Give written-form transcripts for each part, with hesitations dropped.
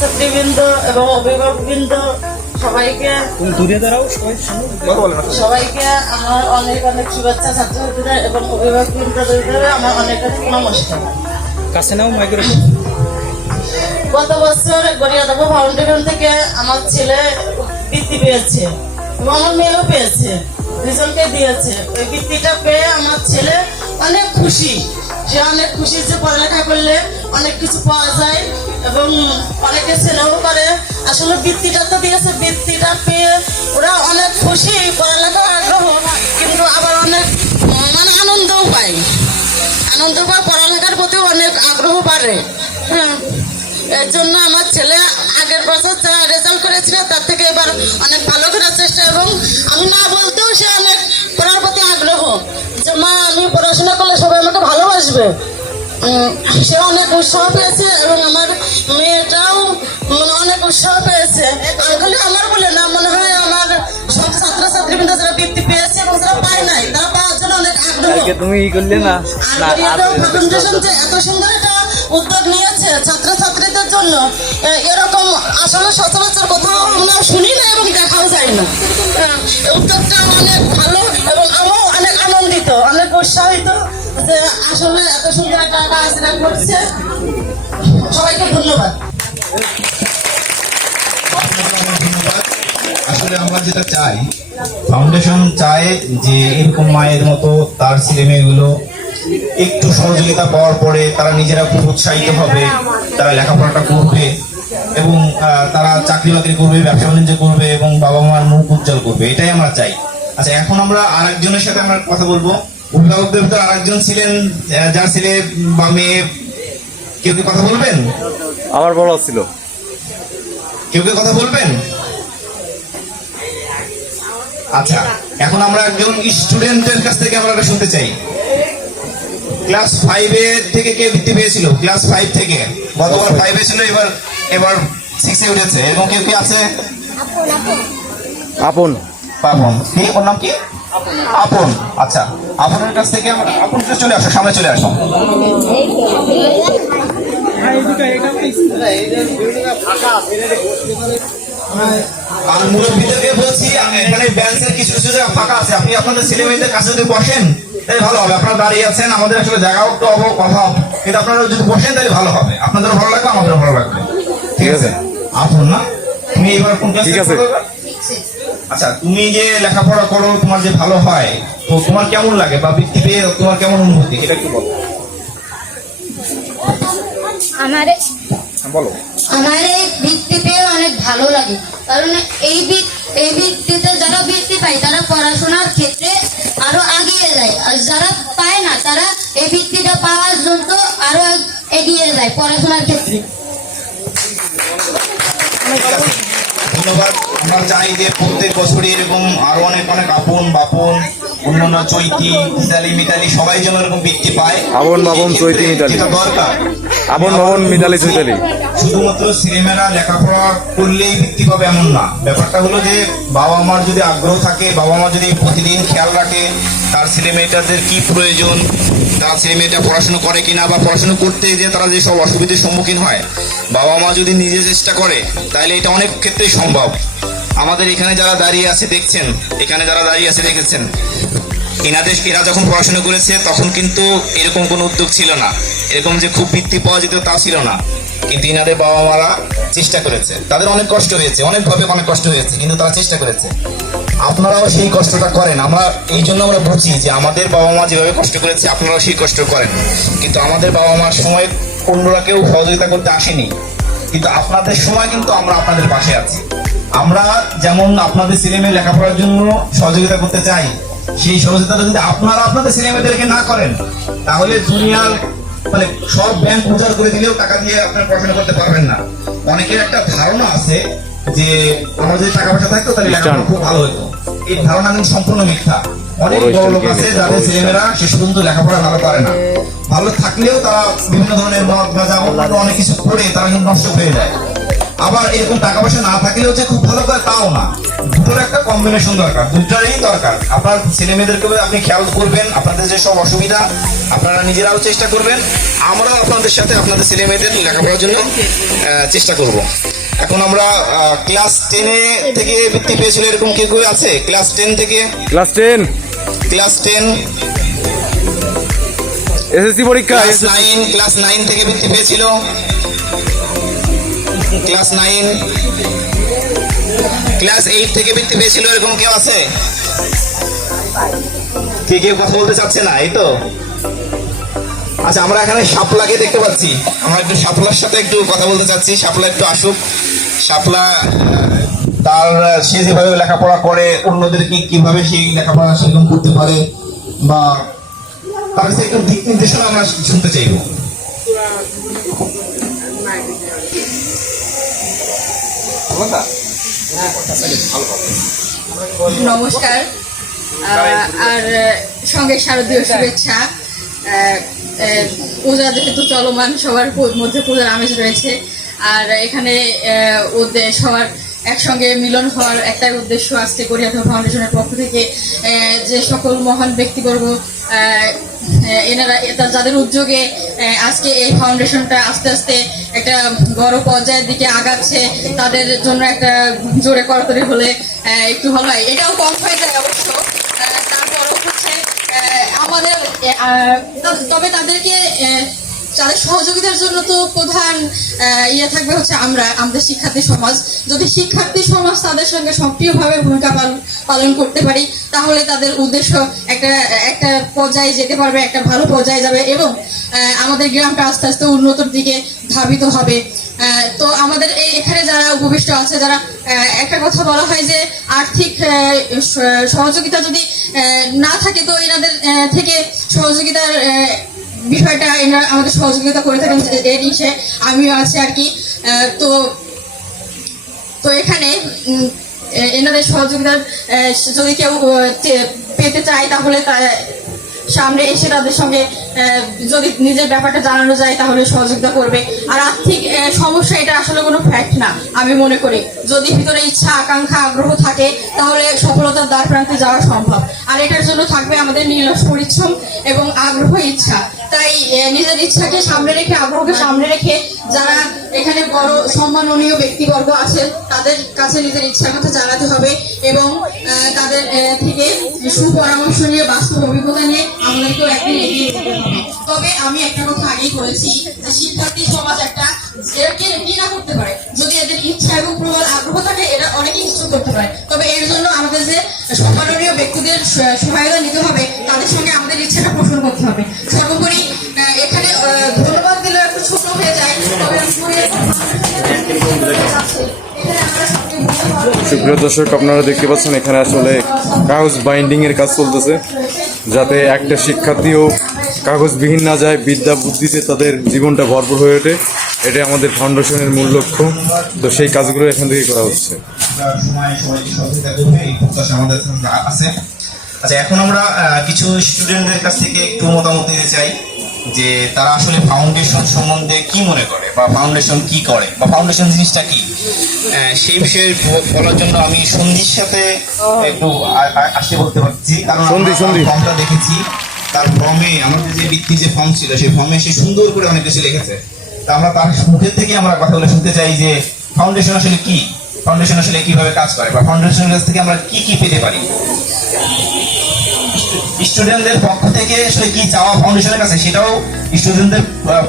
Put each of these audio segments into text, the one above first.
ছাত্রীবৃন্দ এবং অভিভাবকবৃন্দ সবাইকে সবাইকে আমার অনেক অনেক শুভেচ্ছা। ছাত্রছাত্রীদের এবং অভিভাবকবৃন্দদের আমার অনেক অনেক নমস্কার। গত বছর গড়িয়াদাবা ফাউন্ডেশন থেকে আমার ছেলে বৃত্তি পেয়েছে এবং আমার মেয়েও পেয়েছে, দুজনকে দিয়েছে। ওই বৃত্তিটা পেয়ে আমার ছেলে অনেক খুশি। সে অনেক খুশি যে পড়ালেখা করলে অনেক কিছু পাওয়া যায় এবং অনেকে স্নেহ করে। আসলে বৃত্তিটা তো দিয়েছে, বৃত্তিটা পেয়ে ওরা অনেক খুশি, পড়ালেখার আগ্রহ, কিন্তু আবার অনেক মানে আনন্দও পায়। আনন্দ পায়, পড়ালেখার প্রতিও অনেক আগ্রহ বাড়ে। হ্যাঁ, এর জন্য আমার ছেলে আগের বছর যা রেজাল্ট করেছিল তার থেকে এবার অনেক ভালো করার চেষ্টা, এবং আমি না বলতেও সে অনেক পড়ার প্রতি আগ্রহ যে মা আমি পড়াশোনা করলে সবাই আমাকে ভালোবাসবে। সে অনেক উৎসাহ পেয়েছে এবং আমার মেয়েটাও অনেক উৎসাহ পেয়েছে। আসলে আমার বলে না, মনে হয় আমার সব ছাত্রছাত্রীবৃন্দ যারা বৃত্তি পেয়েছে এবং যারা পায় নাই তারা পাওয়ার জন্য অনেক আগ্রহ। তুমি করলে না ফাউন্ডেশন যে এত সুন্দর একটা উদ্যোগ নিয়েছে ছাত্রছাত্রীদের জন্য, এরকম আসলে সচরাচর কোথাও আমরা শুনি না এবং দেখাও যায় না। উদ্যোগটা অনেক ভালো এবং আমিও অনেক আনন্দিত, অনেক উৎসাহিত যে আসলে এত সুন্দর একটা কাজ করছে। সবাইকে ধন্যবাদ। আসলে আমরা যেটা চাই, ফাউন্ডেশন চায় যে এরকম মায়ের মতো তার ছেলে মেয়েগুলো একটু সহযোগিতা পাওয়ার পরে তারা নিজেরা খুব উৎসাহিত হবে, তারা লেখাপড়াটা করবে এবং তারা চাকরি বাকরি করবে, ব্যবসা বাণিজ্য করবে এবং বাবা মার মুখ উজ্জ্বল করবে, এটাই আমরা চাই। আচ্ছা, এখন আমরা আরেকজনের সাথে আমরা কথা বলবো। অভিভাবকদের ভিতরে আরেকজন ছিলেন যার ছেলে বা মেয়ে, কেউ কি কথা বলবেন? আমার বড় ছিল, কেউ কি কথা বলবেন? আচ্ছা, এখন আমরা একজন স্টুডেন্টের কাছ থেকে আমরা শুনতে চাই। ক্লাস 5 থেকে কে বৃত্তি পেয়েছিল? ক্লাস 5 থেকে, গতবার 5 ছিল, এবার 6 উঠেছে। এরকম কেউ কি আছে? আপন পাপন, কি ওর নাম কি? আপন। আচ্ছা, আপনের কাছ থেকে আমরা, আপন চলে আসো, সামনে চলে আসো। আর মুরব্বীদেরকে বলছি, এখানে বেঞ্চের কিছু কিছু জায়গা ফাঁকা আছে, আপনি আপনাদের ছেলে মেয়েদের কাছে যদি বসেন তাহলে ভালো হবে। আপনারা দাঁড়িয়ে আছেন, আমাদের আসলে জায়গাও একটু অভাব, কিন্তু আপনারা যদি বসেন তাহলে ভালো হবে, আপনাদেরও ভালো লাগবে, আমাদেরও ভালো লাগবে। ঠিক আছে? আপন না, তুমি এবার কোন ক্লাসে? ঠিক আছে। আচ্ছা, তুমি যে লেখাপড়া করো, তোমার যে ভালো হয়, তো তোমার কেমন লাগে বা বৃত্তি পেয়ে তোমার কেমন অনুভূতি, এটা একটু বলো। বলো। আমার এই বৃত্তি পেয়ে অনেক ভালো লাগে, কারণ এই বৃত্তিতে যারা বৃত্তি পায় তারা পড়াশোনার ক্ষেত্রে আরো এগিয়ে যায়, আর যারা পায় না তারা এই বৃত্তিটা পাওয়ার জন্য আরো এগিয়ে যায় পড়াশোনার ক্ষেত্রে। ধন্যবাদ। আমরা চাই যে প্রত্যেক বছরই এরকম আরো অনেক অনেক আপন বাপন, অন্যান্য চৈতি, মিতালি সবাই যেন এরকম বৃত্তি পায়। আপন বাপন চৈতি মিতালি, যেটা দরকার, আপন বাপন মিতালি চৈতালি। শুধুমাত্র ছেলেমেয়েরা লেখাপড়া করলেই বৃত্তি পাবে এমন না। ব্যাপারটা হলো যে বাবা মার যদি আগ্রহ থাকে, বাবা মা যদি প্রতিদিন খেয়াল রাখে তার ছেলে মেয়েটাদের কি প্রয়োজন, তার ছেলে মেয়েটা পড়াশোনা করে কিনা, বা পড়াশোনা করতে যে তারা যেসব অসুবিধার সম্মুখীন হয়, বাবা মা যদি নিজে চেষ্টা করে তাহলে এটা অনেক ক্ষেত্রেই সম্ভব। আমাদের এখানে যারা দাঁড়িয়ে আছে দেখছেন, এখানে যারা দাঁড়িয়ে আছে দেখেছেন, এরা যখন পড়াশোনা করেছে তখন কিন্তু এরকম কোনো উদ্যোগ ছিল না, এরকম যে খুব বৃত্তি পাওয়া যেত তা ছিল না, কিন্তু ইনাদের বাবা মারা চেষ্টা করেছে। তাদের অনেক কষ্ট হয়েছে, অনেকভাবে অনেক কষ্ট হয়েছে, কিন্তু তারা চেষ্টা করেছে। আপনারাও সেই কষ্টটা করেন। আমরা এই জন্য আমরা বুঝি যে আমাদের বাবা মা যেভাবে কষ্ট করেছে আপনারাও সেই কষ্ট করেন, কিন্তু আমাদের বাবা মার সময় অন্যরা কেউ সহযোগিতা করতে আসেনি, কিন্তু আপনাদের সময় কিন্তু আমরা আপনাদের পাশে আছি। আমরা যেমন আপনাদের ছেলে মেয়ে লেখাপড়ার জন্য সহযোগিতা করতে চাই, সেই সহযোগিতাটা যদি আপনারা আপনাদের ছেলে মেয়েদেরকে না করেন তাহলে দুনিয়ার মানে সব ব্যাংক উজাড় করে দিলেও টাকা দিয়ে আপনার পড়াশোনা করতে পারবেন না। অনেকের একটা ধারণা আছে যে আমার যদি টাকা পয়সা থাকতো তাহলে লেখাপড়া খুব ভালো হতো। এই ধারণা কিন্তু সম্পূর্ণ মিথ্যা। অনেক বড় লোক আছে যাদের ছেলেমেয়েরা শেষ পর্যন্ত লেখাপড়া ভালো করে না, ভালো থাকলেও তারা বিভিন্ন ধরনের মদ গাঁজা অন্যান্য অনেক কিছু করে তারা কিন্তু নষ্ট হয়ে যায়। আবার এরকম টাকা পয়সা না থাকলেও যে খুব ভালো করে তাও না, দুটোর একটা কম্বিনেশন দরকার, দুটারই দরকার। আপনার ছেলে মেয়েদেরকে আপনি খেয়াল করবেন, আপনাদের যে সব অসুবিধা আপনারা নিজেরাও চেষ্টা করবেন, আমরাও আপনাদের সাথে আপনাদের ছেলে মেয়েদের লেখাপড়ার জন্য চেষ্টা করব। এখন আমরা ক্লাস 10 থেকে বৃত্তি পেয়েছিল এরকম কেউ কেউ আছে? ক্লাস 10 থেকে, ক্লাস 10 ক্লাস 10, এসএসসি পরীক্ষা, ক্লাস 9 থেকে বৃত্তি পেয়েছিল, ক্লাস 9, ক্লাস 8 থেকে বৃত্তি পেয়েছিল এরকম কেউ আছে? কে কেউ কথা বলতে চাচ্ছে না? এই তো আচ্ছা, আমরা এখানে শাপলাকে দেখতে পাচ্ছি, আমরা একটু শাপলার সাথে একটু কথা বলতে চাচ্ছি। শাপলা একটু আসুক। শাপলা তার সে যেভাবে লেখাপড়া করে অন্যদেরকে কিভাবে সেই লেখাপড়া সেরকম করতে পারে বা তার কাছে একটু দিক নির্দেশনা আমরা শুনতে চাইব। নমস্কার, আর সঙ্গে শারদীয় শুভেচ্ছা। পূজা যেহেতু চলমান, সবার মধ্যে পূজার আমেজ রয়েছে, আর এখানে ওদের সবার একসঙ্গে মিলন হওয়ার একটাই উদ্দেশ্য। আজকে গড়িয়াহাট ফাউন্ডেশনের পক্ষ থেকে যে সকল মহান ব্যক্তিবর্গ এনারা যাদের উদ্যোগে আজকে এই ফাউন্ডেশনটা আস্তে আস্তে একটা বড় পর্যায়ের দিকে আগাচ্ছে, তাদের জন্য একটা জোরে করতালি হলে একটু ভালো হয়। এটাও কম হয়ে যায় অবশ্য, তারপরও হচ্ছে আমাদের তবে তাদেরকে তাদের সহযোগিতার জন্য তো প্রধান ইয়ে থাকবে হচ্ছে আমাদের শিক্ষার্থী সমাজ। যদি শিক্ষার্থী সমাজ তাদের সঙ্গে সক্রিয়ভাবে ভূমিকা পালন করতে পারি, তাহলে তাদের উদ্দেশ্য একটা পর্যায়ে যেতে পারবে, একটা ভালো পর্যায়ে যাবে এবং আমাদের গ্রামটা আস্তে আস্তে উন্নতির দিকে ধাবিত হবে। তো আমাদের এখানে যারা উপবিষ্ট আছে, যারা একটা কথা বলা হয় যে আর্থিক সহযোগিতা যদি না থাকে, তো এনাদের থেকে সহযোগিতার বিষয়টা এনারা আমাদের সহযোগিতা করে থাকেন, এর ইসে আমিও আছি আর কি। তো এখানে এনাদের সহযোগিতার যদি কেউ পেতে চায়, তাহলে সামনে এসে তাদের সঙ্গে যদি নিজের ব্যাপারটা জানানো যায় তাহলে সহযোগিতা করবে। আর আর্থিক সমস্যা এটা আসলে কোনো ফ্যাক্ট না আমি মনে করি। যদি ভিতরে ইচ্ছা, আকাঙ্ক্ষা, আগ্রহ থাকে তাহলে সফলতার দ্বার প্রান্তে যাওয়া সম্ভব। আর এটার জন্য থাকবে আমাদের নিরলস পরিশ্রম এবং আগ্রহ, ইচ্ছা। তাই নিজের ইচ্ছাকে সামনে রেখে, আগ্রহকে সামনে রেখে যারা এখানে বড় সম্মাননীয় ব্যক্তিবর্গ আছেন তাদের কাছে নিজের ইচ্ছার কথা জানাতে হবে এবং তাদের থেকে সুপরামর্শ নিয়ে, বাস্তব অভিজ্ঞতা নিয়ে আমাদেরকেও একদিন এগিয়ে যেতে হবে। তবে আমি একটা কথা আগেই বলেছি যে শিক্ষার্থী সমাজ একটা কি না করতে পারে, যদি এদের ইচ্ছা এবং প্রবল আগ্রহ থাকে, এরা অনেকেই কিছু করতে পারে। তবে এর জন্য আমাদের যে সম্মাননীয় ব্যক্তিদের সহায়তা নিতে হবে, তাদের সঙ্গে আমাদের ইচ্ছাটা পোষণ করতে হবে। সর্বোপরি এখানে ধন্যবাদ দিলে একটু ছোট হয়ে যায়, তবে সুপ্রিয় দর্শক, আপনারা দেখতে পাচ্ছেন এখানে আসলে কাগজ বাইন্ডিং এর কাজ চলতেছে, যাতে একটা শিক্ষার্থীও কাগজবিহীন না যায়, বিদ্যা বুদ্ধিতে তাদের জীবনটা ভরপুর হয়ে ওঠে। এটা আমাদের ফাউন্ডেশনের মূল লক্ষ্য। তো সেই কাজগুলো এখান থেকে করা হচ্ছে। আচ্ছা, এখন আমরা কিছু স্টুডেন্টদের কাছ থেকে একটু মতামত নিতে চাই যে তারা আসলে ফাউন্ডেশন সম্বন্ধে কি মনে করে, বা ফাউন্ডেশন কি করে, বা ফাউন্ডেশন জিনিসটা কি, সেই বিষয়ে বলার জন্য আমি সন্ধির সাথে একটু আসতে বলতে পারছি। কারণ ফর্মটা দেখেছি, তার ফর্মে আমাদের যে বৃত্তির যে ফর্ম ছিল, সেই ফর্মে সে সুন্দর করে অনেক কিছু লিখেছে। তা আমরা তার মুখের থেকে আমরা কথাগুলো শুনতে চাই যে ফাউন্ডেশন আসলে কি, ফাউন্ডেশন আসলে কিভাবে কাজ করে, বা ফাউন্ডেশনের কাছ থেকে আমরা কি কি পেতে পারি। স্টুডেন্টদের পক্ষ থেকে আসলে কি চাওয়া ফাউন্ডেশনের কাছে, সেটাও স্টুডেন্টদের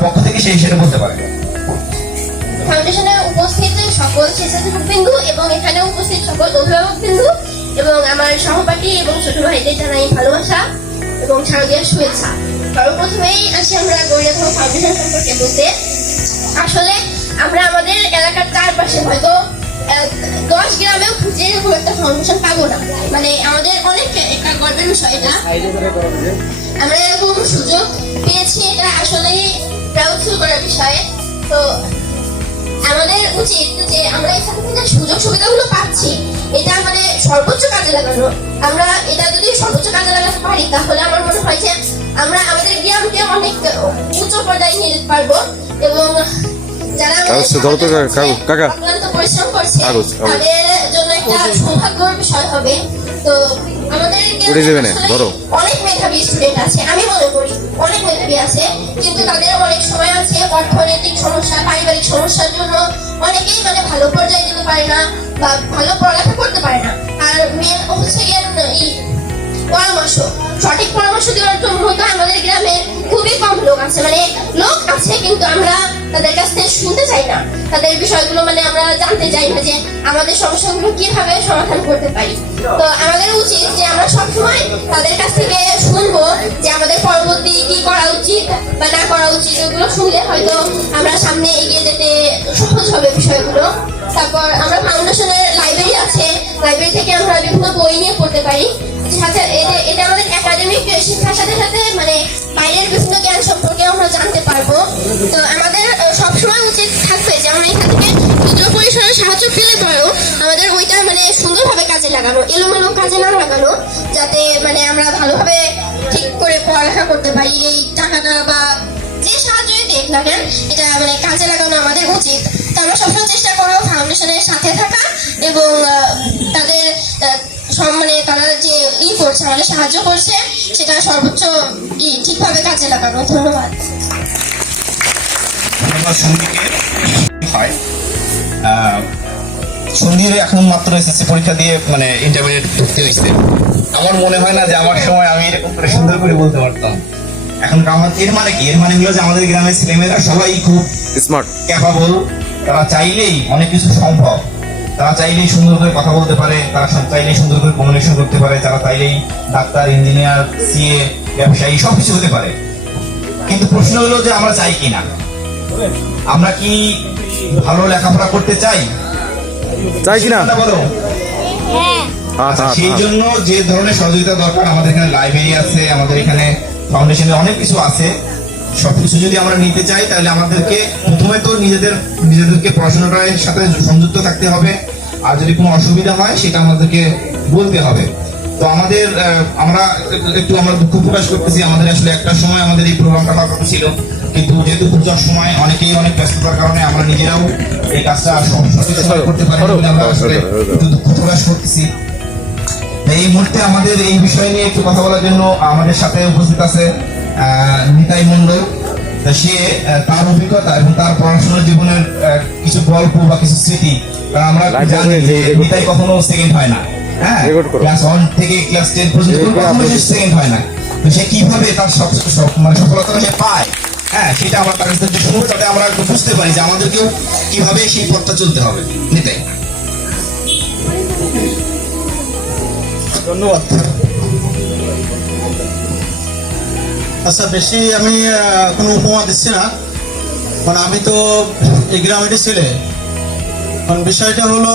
পক্ষ থেকে সেই হিসেবে বলতে পারে। ফাউন্ডেশনে উপস্থিত সকল স্বেচ্ছাসেবকবৃন্দু এবং এখানে উপস্থিত সকল অভিভাবকবৃন্দু এবং আমার সহপাঠী এবং ছোট ভাইদের জানাই ভালোবাসা এবং শারদীয় শুভেচ্ছা। সর্বপ্রথমেই আসি আমরা গড়িয়াহাট ফাউন্ডেশন সম্পর্কে বলতে। আসলে আমরা আমাদের এলাকার চারপাশে হয়তো 10 গ্রামেও খুঁজে এরকম একটা ফাউন্ডেশন পাবো না। মানে আমাদের অনেক একটা গর্বের বিষয় এটা। আমরা এরকম সুযোগ পেয়েছি, এটা আসলে প্রাউড ফিল করার বিষয়। তো আমাদের উচিত যে আমরা এখান থেকে সুযোগ সুবিধাগুলো পাচ্ছি, এটা মানে সর্বোচ্চ কাজে লাগানো। আমরা এটা যদি সর্বোচ্চ কাজে লাগাতে পারি, তাহলে আমার মনে হয় যে আমরা আমাদের গ্রামকে অনেক উচ্চ পর্যায়ে নিয়ে যেতে পারবো এবং যারা পরিশ্রম করছে তাদের জন্য একটা সৌভাগ্যের বিষয় হবে। তো আমাদের উঠে যাবে না, আসলে ধরো। অনেক মেধাবী স্টুডেন্ট আছে, আমি মনে করি অনেক মেধাবী আছে, কিন্তু তাদের অনেক সময় আছে অর্থনৈতিক সমস্যা, পারিবারিক সমস্যার জন্য অনেকেই মানে ভালো পর্যায়ে যেতে পারে না বা ভালো পড়ালেখা করতে পারে না। আর মেন হচ্ছে গিয়ে পরামর্শ, সঠিক পরামর্শ দেওয়ার জন্য হয়তো আমাদের গ্রামে খুবই কম লোক আছে, মানে লোক আছে কিন্তু আমরা তাদের কাছ থেকে শুনতে চাই না, তাদের বিষয়গুলো মানে আমরা জানতে চাই না যে আমাদের সমস্যাগুলো কিভাবে সমাধান করতে পারি। তো আমাদের উচিত যে আমরা সবসময় তাদের কাছ থেকে শুনবো যে আমাদের পরবর্তী কি করা উচিত বা না করা উচিত, ওগুলো শুনলে হয়তো আমরা সামনে এগিয়ে যেতে সহজ হবে বিষয়গুলো। তারপর আমরা ফাউন্ডেশনের লাইব্রেরি আছে, লাইব্রেরি থেকে আমরা বিভিন্ন বই নিয়ে পড়তে পারি। সাথে এটা আমাদের একাডেমিক শিক্ষার সাথে সাথে মানে বাইরের বিভিন্ন জ্ঞান সম্পর্কে আমরা জানতে পারবো। তো আমাদের সবসময় উচিত থাকবে যে আমরা এখান থেকে ক্ষুদ্র পরিসরে সাহায্য পেলে পরেও আমাদের ওইটা মানে সুন্দরভাবে কাজে লাগানো, এলোমেলো কাজে না লাগানো, যাতে মানে আমরা ভালোভাবে ঠিক করে পড়ালেখা করতে পারি। এই টাকাটা বা যে সাহায্যই দেখ না কেন এটা মানে কাজে লাগানো আমাদের উচিত। তো আমরা সবসময় চেষ্টা করবো ফাউন্ডেশনের সাথে থাকা এবং তাদের মানে তারা যে করছে, আমাদের সাহায্য করছে, সেটা সর্বোচ্চ ঠিকভাবে কাজে লাগানো। ধন্যবাদ। সন্ধ্যের এখন মাত্র এসএসসি পরীক্ষা দিয়ে মানে ইন্টারমিডিয়েট ভর্তি হয়েছে। আমার মনে হয় না যে আমার সময় আমি এরকম করে সুন্দর করে বলতে পারতাম। এখন আমার এর মানে কি? এর মানে হলো যে আমাদের গ্রামের ছেলেমেয়েরা সবাই খুব স্মার্ট, ক্যাপাবল, তারা চাইলেই অনেক কিছু সম্ভব, তারা চাইলেই সুন্দর করে কথা বলতে পারে, তারা সব চাইলেই সুন্দর করে কমিউনিকেশন করতে পারে, তারা চাইলেই ডাক্তার, ইঞ্জিনিয়ার, সিএ, ব্যবসায়ী সবকিছু হতে পারে। কিন্তু প্রশ্ন হলো যে আমরা চাই কিনা, আমরা কি ভালো লেখাপড়া করতে চাই কিনা? বলো। সেই জন্য যে ধরনের সহযোগিতা দরকার, আমাদের এখানে লাইব্রেরি আছে, আমাদের এখানে ফাউন্ডেশনে অনেক কিছু আছে। সবকিছু যদি আমরা নিতে চাই তাহলে আমাদেরকে প্রথমে তো নিজেদেরকে পড়াশোনাটার সাথে সংযুক্ত থাকতে হবে, আর যদি কোনো অসুবিধা হয় সেটা আমাদেরকে বলতে হবে। তো আমাদের আমরা দুঃখ প্রকাশ করতেছি, আমাদের আসলে একটা সময় আমাদের এই প্রোগ্রামটা হওয়ার কথা ছিল, কিন্তু যেহেতু পূজার সময় অনেকেই অনেক ব্যস্ততার কারণে আমরা নিজেরাও এই কাজটা সঠিকভাবে করতে পারি বলে আমরা আসলে একটু দুঃখ প্রকাশ করতেছি। এই মুহূর্তে আমাদের এই বিষয় নিয়ে একটু কথা বলার জন্য আমাদের সাথে উপস্থিত আছে নিতাই মন্ডল। সে তার অভিজ্ঞতা এবং তার পড়াশোনার জীবনের কিছু গল্প বা কিছু স্মৃতি, আমরা জানি যে নিতাই কখনো সেকেন্ড হয় না। হ্যাঁ, ক্লাস 1 থেকে ক্লাস 10 পর্যন্ত কখনো সেকেন্ড হয় না। তো সে কিভাবে তার মানে সফলতাটা সে পায়, হ্যাঁ, সেটা আমরা তার কাছ থেকে শুনবো, যাতে আমরা একটু বুঝতে পারি যে আমাদেরকেও কিভাবে সেই পথটা চলতে হবে। নিতাই। ধন্যবাদ। আচ্ছা, বেশি আমি কোনো উপমা দিচ্ছি না, মানে আমি তো এই গ্রামেরই ছেলে। কারণ বিষয়টা হলো,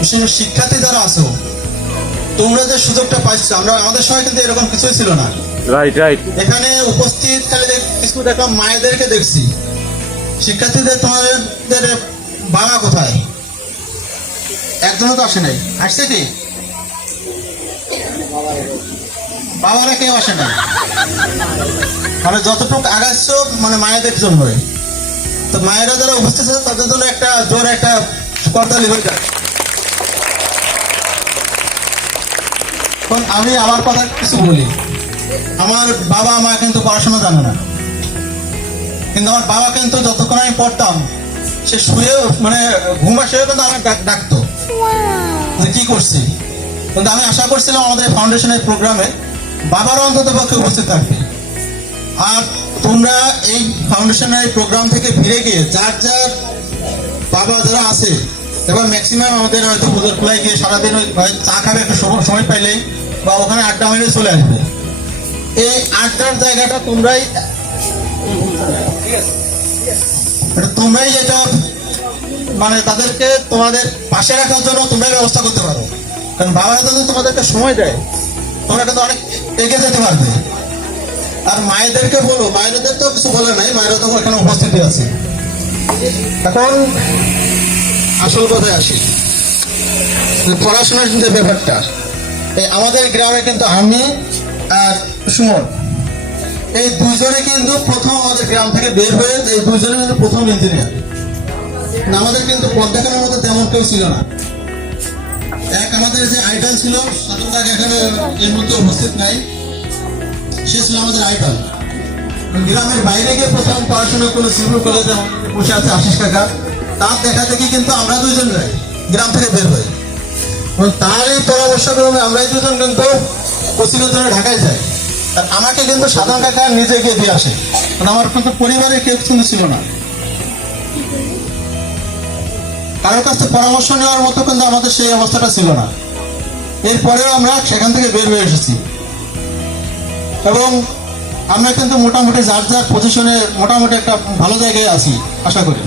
বিশেষ শিক্ষার্থী যারা আছো, তোমরা যে সুযোগটা পাইছো, আমাদের সময় কিন্তু এরকম কিছুই ছিল না। এখানে উপস্থিত খালি কিছু দেখলাম মায়েদেরকে দেখছি, শিক্ষার্থীদের তোমাদের বাবা কোথায়? একজনও তো আসে নাই। আসছে কি? বাবারা কেউ আসে না। মানে যতটুকু আগাচ্ছ মানে মায়েদের জন্যই। তো মায়েরা যারা উপস্থিত আছে তাদের জন্য একটা জোর একটা করতালি হয়ে যায়। এখন আমি আমার কথা কিছু বলি। আমার বাবা মা কিন্তু পড়াশোনা জানে না, কিন্তু আমার বাবা কিন্তু যতক্ষণ আমি পড়তাম সে শুয়েও মানে ঘুম আসেও কিন্তু আমার ডাকতো কি করছি। কিন্তু আমি আশা করছিলাম আমাদের ফাউন্ডেশনের প্রোগ্রামে বাবারা অন্তত পক্ষে উপস্থিত থাকবে। আর তোমরা এই ফাউন্ডেশনের প্রোগ্রাম থেকে ফিরে গিয়ে যার যার বাবা যারা আছে, এবার ম্যাক্সিমাম আমাদের হয়তো পুজোর খোলায় গিয়ে সারাদিন চা খাবে একটা সময় পাইলেই বা ওখানে আড্ডা মেরে চলে আসবে। এই আড্ডার জায়গাটা তোমরাই যেটা মানে তাদেরকে তোমাদের পাশে রাখার জন্য তোমরাই ব্যবস্থা করতে পারো। কারণ বাবারা যদি তোমাদেরকে সময় দেয় তোমরা কিন্তু অনেক এগিয়ে যেতে পারবে। আর মায়েদেরকে বলো, মায়েদের তো কিছু বলে নাই, মায়েরা তো এখানে উপস্থিতি আছে। এখন আসল কথায় আসি, পড়াশোনার যে ব্যাপারটা, আমাদের গ্রামে কিন্তু আমি আর সুমন এই দুইজনে কিন্তু প্রথম আমাদের গ্রাম থেকে বের হয়ে এই দুইজনে কিন্তু প্রথম ইঞ্জিনিয়ার। আমাদের কিন্তু পথ দেখানোর মতো তেমন কেউ ছিল না। এক আমাদের যে আইডল ছিল, সাধন কাকা এখানে এর মধ্যে উপস্থিত নাই, সে ছিল আমাদের আইডল। গ্রামের বাইরে গিয়ে প্রথম পড়াশোনা করে সিভিল কলেজে বসে আছে আশিস কাকা, তার দেখা দেখি কিন্তু আমরা দুজন যাই গ্রাম থেকে বের হই, এবং তার এই পরামর্শক্রমে আমরাই দুজন কিন্তু কোচিংয়ের জন্য ঢাকায় যাই। আর আমাকে কিন্তু সাধন কাকা নিজে গিয়ে দিয়ে আসে, কারণ আমার কিন্তু পরিবারের কেউ কিন্তু ছিল না, কারোর কাছে পরামর্শ নেওয়ার মতো কিন্তু আমাদের সেই অবস্থাটা ছিল না। এরপরেও আমরা সেখান থেকে বের হয়ে এসেছি এবং আমরা কিন্তু মোটামুটি যার যার পজিশনে মোটামুটি একটা ভালো জায়গায় আছি আশা করি।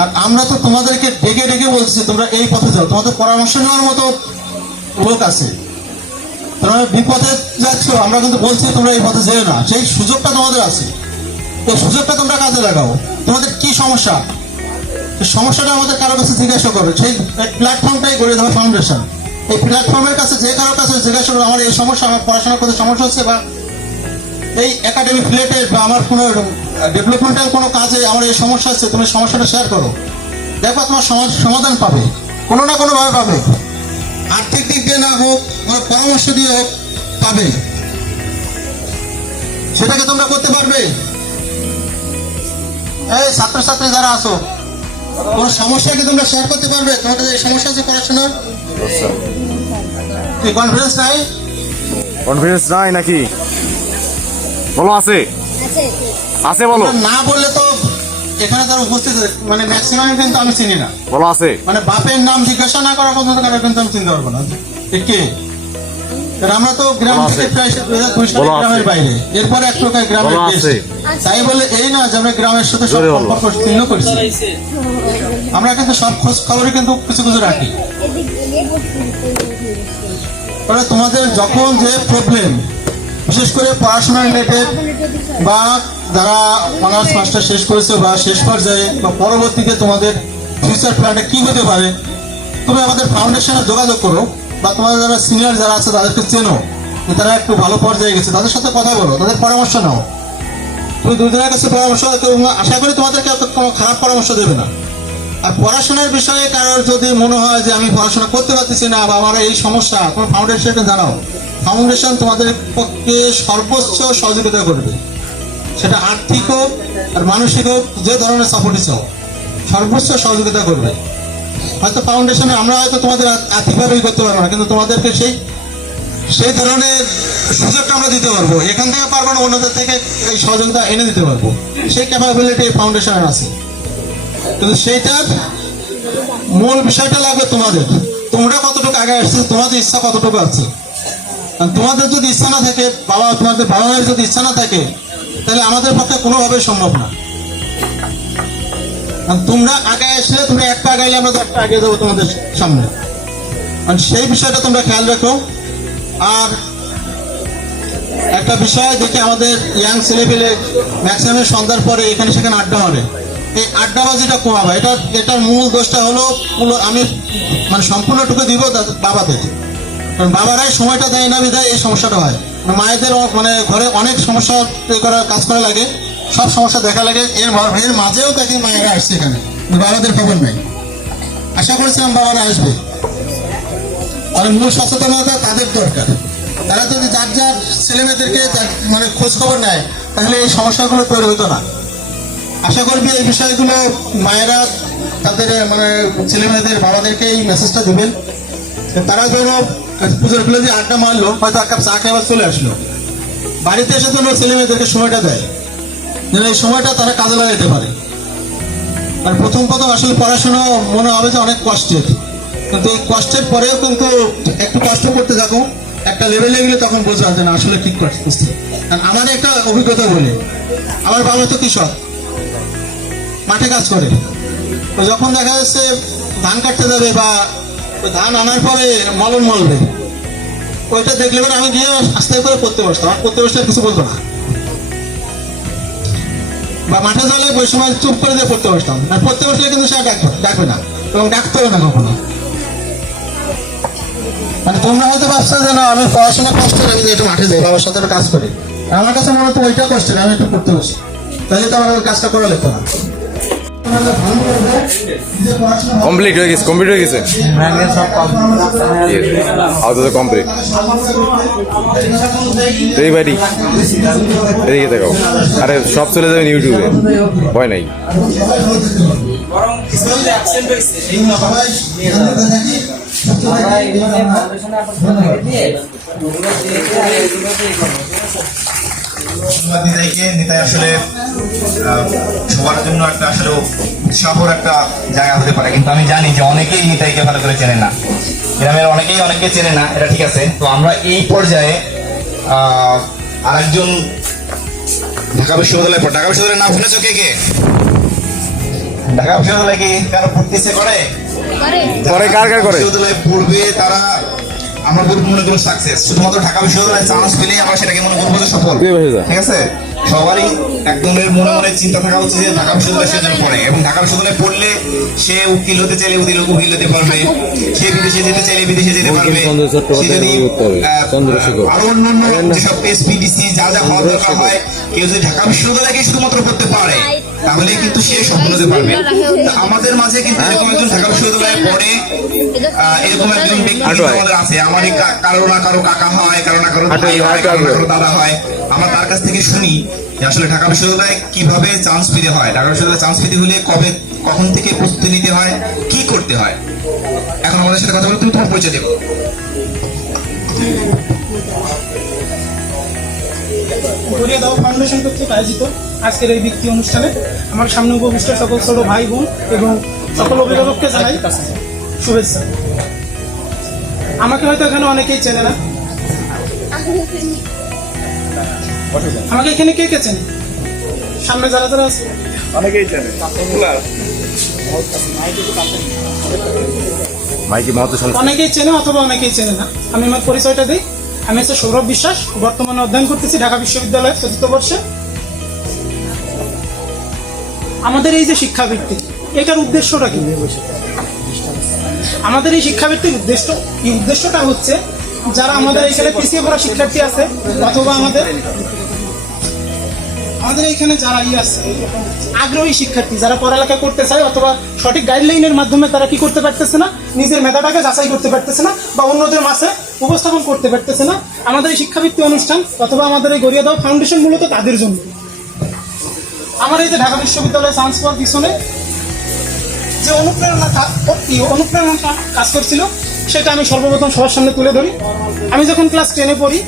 আর আমরা তো তোমাদেরকে ডেকে ডেকে বলছি তোমরা এই পথে যাও, তোমাদের পরামর্শ নেওয়ার মতো লোক আছে, তোমরা বিপথে যাচ্ছ, আমরা কিন্তু বলছি তোমরা এই পথে যেও না, সেই সুযোগটা তোমাদের আছে, এই সুযোগটা তোমরা কাজে লাগাও। তোমাদের কি সমস্যা, সমস্যাটা আমাদের কারো কাছে জিজ্ঞাসা করো, সেই প্ল্যাটফর্মটাই গড়ে দেওয়া ফাউন্ডেশন। এই প্ল্যাটফর্মের কাছে যে কারোর কাছে জিজ্ঞাসা করো আমার এই সমস্যা, আমার পড়াশোনা করতে সমস্যা হচ্ছে, বা এই একাডেমিক রিলেটেড বা আমার কোনো ডেভেলপমেন্টাল কোনো কাজে আমার এই সমস্যা হচ্ছে, তুমি সমস্যাটা শেয়ার করো, দেখো তোমার সমাধান পাবে, কোনো না কোনোভাবে পাবে, আর্থিক দিক দিয়ে না হোক, আমার পরামর্শ দিয়ে হোক পাবে। সেটাকে তোমরা করতে পারবে। এই ছাত্রছাত্রী যারা আছো, কোনো সমস্যাকে তোমরা শেয়ার করতে পারবে, তোমাদের এই সমস্যা আছে পড়াশোনার, কি কনফিডেন্স নাই? কনফিডেন্স নাই নাকি? বলো আছে, আছে বলো। না বললে তো এখানে যারা উপস্থিত মানে ম্যাক্সিমাম কিন্তু আমি চিনি না, বলো আছে। মানে বাপের নাম জিজ্ঞাসা না করা পর্যন্ত কারো কিন্তু আমি চিনতে পারবো না এ কে। আর আমরা তো গ্রাম থেকে প্রায় 2002 সালে গ্রামের বাইরে, এরপরে এক প্রকার গ্রামের দেশ, তাই বলে এই না যে আমরা গ্রামের সাথে সব সম্পর্ক ছিন্ন করেছি। আমরা কিন্তু সব খোঁজ খবরই কিন্তু কিছু কিছু রাখি। তোমাদের যখন যে প্রবলেম, বিশেষ করে পড়াশোনা রিলেটেড বা যারা অনার্স মাস্টার শেষ করেছে বা শেষ পর্যায়ে বা পরবর্তীতে তোমাদের ফিউচার প্ল্যানটা কি হতে পারে, তুমি আমাদের ফাউন্ডেশনে যোগাযোগ করো, বা তোমাদের যারা সিনিয়র যারা আছে তাদেরকে চেনো, তারা একটু ভালো পর্যায়ে গেছে, তাদের সাথে কথা বলো, তাদের পরামর্শ নাও। তুমি দুজনের কাছে পরামর্শ, আশা করি তোমাদেরকে কোনো খারাপ পরামর্শ দেবে না। আর পড়াশোনার বিষয়ে কারোর যদি মনে হয় যে আমি পড়াশোনা করতে পারতেছি না বা আমার এই সমস্যা, তোমার ফাউন্ডেশনকে জানাও, ফাউন্ডেশন তোমাদের পক্ষে সর্বোচ্চ সহযোগিতা করবে, সেটা আর্থিক হোক আর মানসিক হোক, যে ধরনের সাপোর্টই চাও সর্বোচ্চ সহযোগিতা করবে। হয়তো ফাউন্ডেশনে আমরা হয়তো তোমাদের আর্থিকভাবেই করতে পারবো না, কিন্তু তোমাদেরকে সেই ধরনের সুযোগটা আমরা দিতে পারবো, এখান থেকে পারবো না, অন্যদের থেকে এই সহযোগিতা এনে দিতে পারবো, সেই ক্যাপাবিলিটি ফাউন্ডেশনের আছে। কিন্তু সেইটার মূল বিষয়টা লাগবে তোমাদের, তোমরা কতটুকু আগে আসছো, তোমাদের ইচ্ছা কতটুকু আছে। তোমাদের যদি ইচ্ছা না থাকে, তোমাদের বাবা মায়ের যদি ইচ্ছা না থাকে, তাহলে আমাদের পক্ষে কোনোভাবেই সম্ভব না। তোমরা আগে এসে, তুমি একটা আগাইলে আমরা 10টা আগে যাবো তোমাদের সামনে, সেই বিষয়টা তোমরা খেয়াল রাখো। আর একটা বিষয় দেখি, আমাদের ইয়াং ছেলেপেলে ম্যাক্সিমাম সন্ধ্যার পরে এখানে সেখানে আড্ডা মারে, এই আড্ডাবাজিটা কমাবে। এটার মূল দোষটা হলো, আমি মানে সম্পূর্ণটুকু দিব বাবাদের, কারণ বাবারাই সময়টা দেয় না, বিধায় এই সমস্যাটা হয়। মায়েদের মানে ঘরে অনেক সমস্যা কাজ করা লাগে, সব সমস্যা দেখা লাগে, এর মাঝেও দেখি মায়েরা আসছে এখানে, বাবাদের খবর নাই। আশা করেছিলাম বাবারা আসবে, আর মূল সচেতনতা তাদের দরকার। তারা যদি যার যার ছেলে মেয়েদেরকে মানে খোঁজ খবর নেয়, তাহলে এই সমস্যাগুলো তৈরি হতো না। আশা করবি এই বিষয়গুলো মায়েরা তাদের মানে ছেলে মেয়েদের বাবাদেরকে এই মেসেজটা দেবেন, তারা যেন পুজোর খুলে দিয়ে আড্ডা মারলো, হয়তো এক কাপ চা খেয়ে চলে আসলো, বাড়িতে এসে যেন ছেলে মেয়েদেরকে সময়টা দেয়, যেন এই সময়টা তারা কাজে লাগাতে পারে। আর প্রথম আসলে পড়াশোনা মনে হবে যে অনেক কষ্টের, কিন্তু এই কষ্টের পরেও কিন্তু একটু কষ্ট করতে থাকো, একটা লেভেলে গেলে তখন বোঝা যায় না আসলে কি করতেছে। আর আমার একটা অভিজ্ঞতা বলি, আমার বাবা তো কৃষক, মাঠে কাজ করে, যখন দেখা যাচ্ছে ধান কাটতে যাবে বা ধান আনার পরে মলন মলবে, ওইটা দেখলে আমি গিয়ে আস্তে করে পড়তে বসতাম, আর পড়তে বসলে কিছু বলতো না, বা মাঠে যালে ওই সময় চুপ করে দিয়ে পড়তে বসতাম, আর পড়তে বসলে কিন্তু সে ডাকবে না এবং ডাকতেও না কখনো। মানে তোমরা হয়তো ভাবছো যে না আমি পড়াশোনা কষ্ট করে একটু মাঠে যাই, বাবার সাথে কাজ করি, আমার কাছে মনে হতো ওইটা কষ্ট, আমি একটু পড়তে বসি, তাহলে তো আমার ওই কাজটা করা যেত না। কমপ্লিট হয়ে গেছে আপাতত কমপ্লিট। এই বাড়ি এদিকে দেখাও, আরে সব চলে যাবেন ইউটিউবে, ভয় নাই। নিতাই আসলে সবার জন্য একটা আসলে উৎসাহর একটা জায়গা হতে পারে, কিন্তু আমি জানি যে অনেকেই নিতাইকে ভালো করে চেনে না, গ্রামের অনেকে চেনে না, এটা ঠিক আছে। তো আমরা এই পর্যায়ে আরেকজন ঢাকা বিশ্ববিদ্যালয়ের নাম শুনেছো কে কে? ঢাকা বিশ্ববিদ্যালয় কি কারো পড়তে ইচ্ছে করে? কার করে বিশ্ববিদ্যালয়ে পড়বে তারা আমরা মনে করবো সাকসেস। শুধুমাত্র ঢাকা বিশ্ববিদ্যালয়ে চান্স পেলেই আমরা সেটাকে মনে করবো যে সফল, ঠিক আছে? সবারই একজনের মনে মনে চিন্তা থাকা উচিত যে ঢাকা বিশ্ববিদ্যালয়ে সে যেন পড়ে, এবং ঢাকা বিশ্ববিদ্যালয়ে পড়লে সে উকিল হতে চাইলে উকিল হতে পারবে, সে বিদেশে যেতে চাইলে বিদেশে যেতে পারবে, সে যদি আরো অন্যান্য যেসব এসপিডিসি যা হওয়ার দরকার হয়, কেউ যদি ঢাকা বিশ্ববিদ্যালয়কে শুধুমাত্র পড়তে পারে তাহলে কিন্তু সে সফল হতে পারবে। আমাদের মাঝে কিন্তু এরকম একজন ঢাকা বিশ্ববিদ্যালয়ে পড়ে এরকম একজন ব্যক্তি আমাদের আছে। আমারই কারো না কারো কাকা হয়, কারো না কারো ভাই হয়, কারো না কারো দাদা হয়। আমরা তার কাছ থেকে শুনি যে আসলে ঢাকা বিশ্ববিদ্যালয়ে কিভাবে চান্স পেতে হয়, ঢাকা বিশ্ববিদ্যালয়ে চান্স পেতে হলে কখন থেকে প্রস্তুতি নিতে হয়, কি করতে হয়। এখন আমাদের সাথে কথা বলে তুমি তোমার পরিচয় দেবো। গড়িয়া দাও ফাউন্ডেশন কর্তৃক আয়োজিত আজকের এই বৃত্তি অনুষ্ঠানে আমার সামনে উপবিষ্ট সকল ছোট ভাই বোন এবং সকল অভিভাবককে জানাই শুভেচ্ছা। আমাকে হয়তো এখানে অনেকেই চেনে না, আমাকে এখানে কে কে চেনে? সামনে যারা যারা আছে অনেকেই চেনে। অনেকেই চেনে অথবা অনেকেই চেনে না। আমি আমার পরিচয়টা দিই। আমি হচ্ছে সৌরভ বিশ্বাস, বর্তমানে অধ্যয়ন করতেছি ঢাকা বিশ্ববিদ্যালয়ের 4র্থ বর্ষে। আমাদের এই যে শিক্ষাবৃত্তি, এটার উদ্দেশ্যটা কি? আমাদের এই শিক্ষাবৃত্তির উদ্দেশ্যটা হচ্ছে যারা আমাদের এখানে পিছিয়ে পড়া শিক্ষার্থী আছে অথবা আমাদের এখানে যারা আছে আগ্রহী শিক্ষার্থী, যারা পড়ালেখা করতে চায় অথবা সঠিক গাইডলাইনের মাধ্যমে তারা কি করতে পারতেছে না, নিজের মেধাটাকে যাচাই করতে পারতেছে না বা অন্যদের মাঝে উপস্থাপন করতে পারতেছে না, আমাদের এই শিক্ষাবৃত্তি অনুষ্ঠান অথবা আমাদের এই গড়িয়া দাও ফাউন্ডেশন মূলত তাদের জন্য। আমার এই যে ঢাকা বিশ্ববিদ্যালয়ে চান্স পাওয়ার পিছনে যে অনুপ্রেরণা কাজ করছিল সেটা আমি সর্বপ্রথম সবার সামনে তুলে ধরি। আমি যখন ক্লাস 10-এ পড়ি,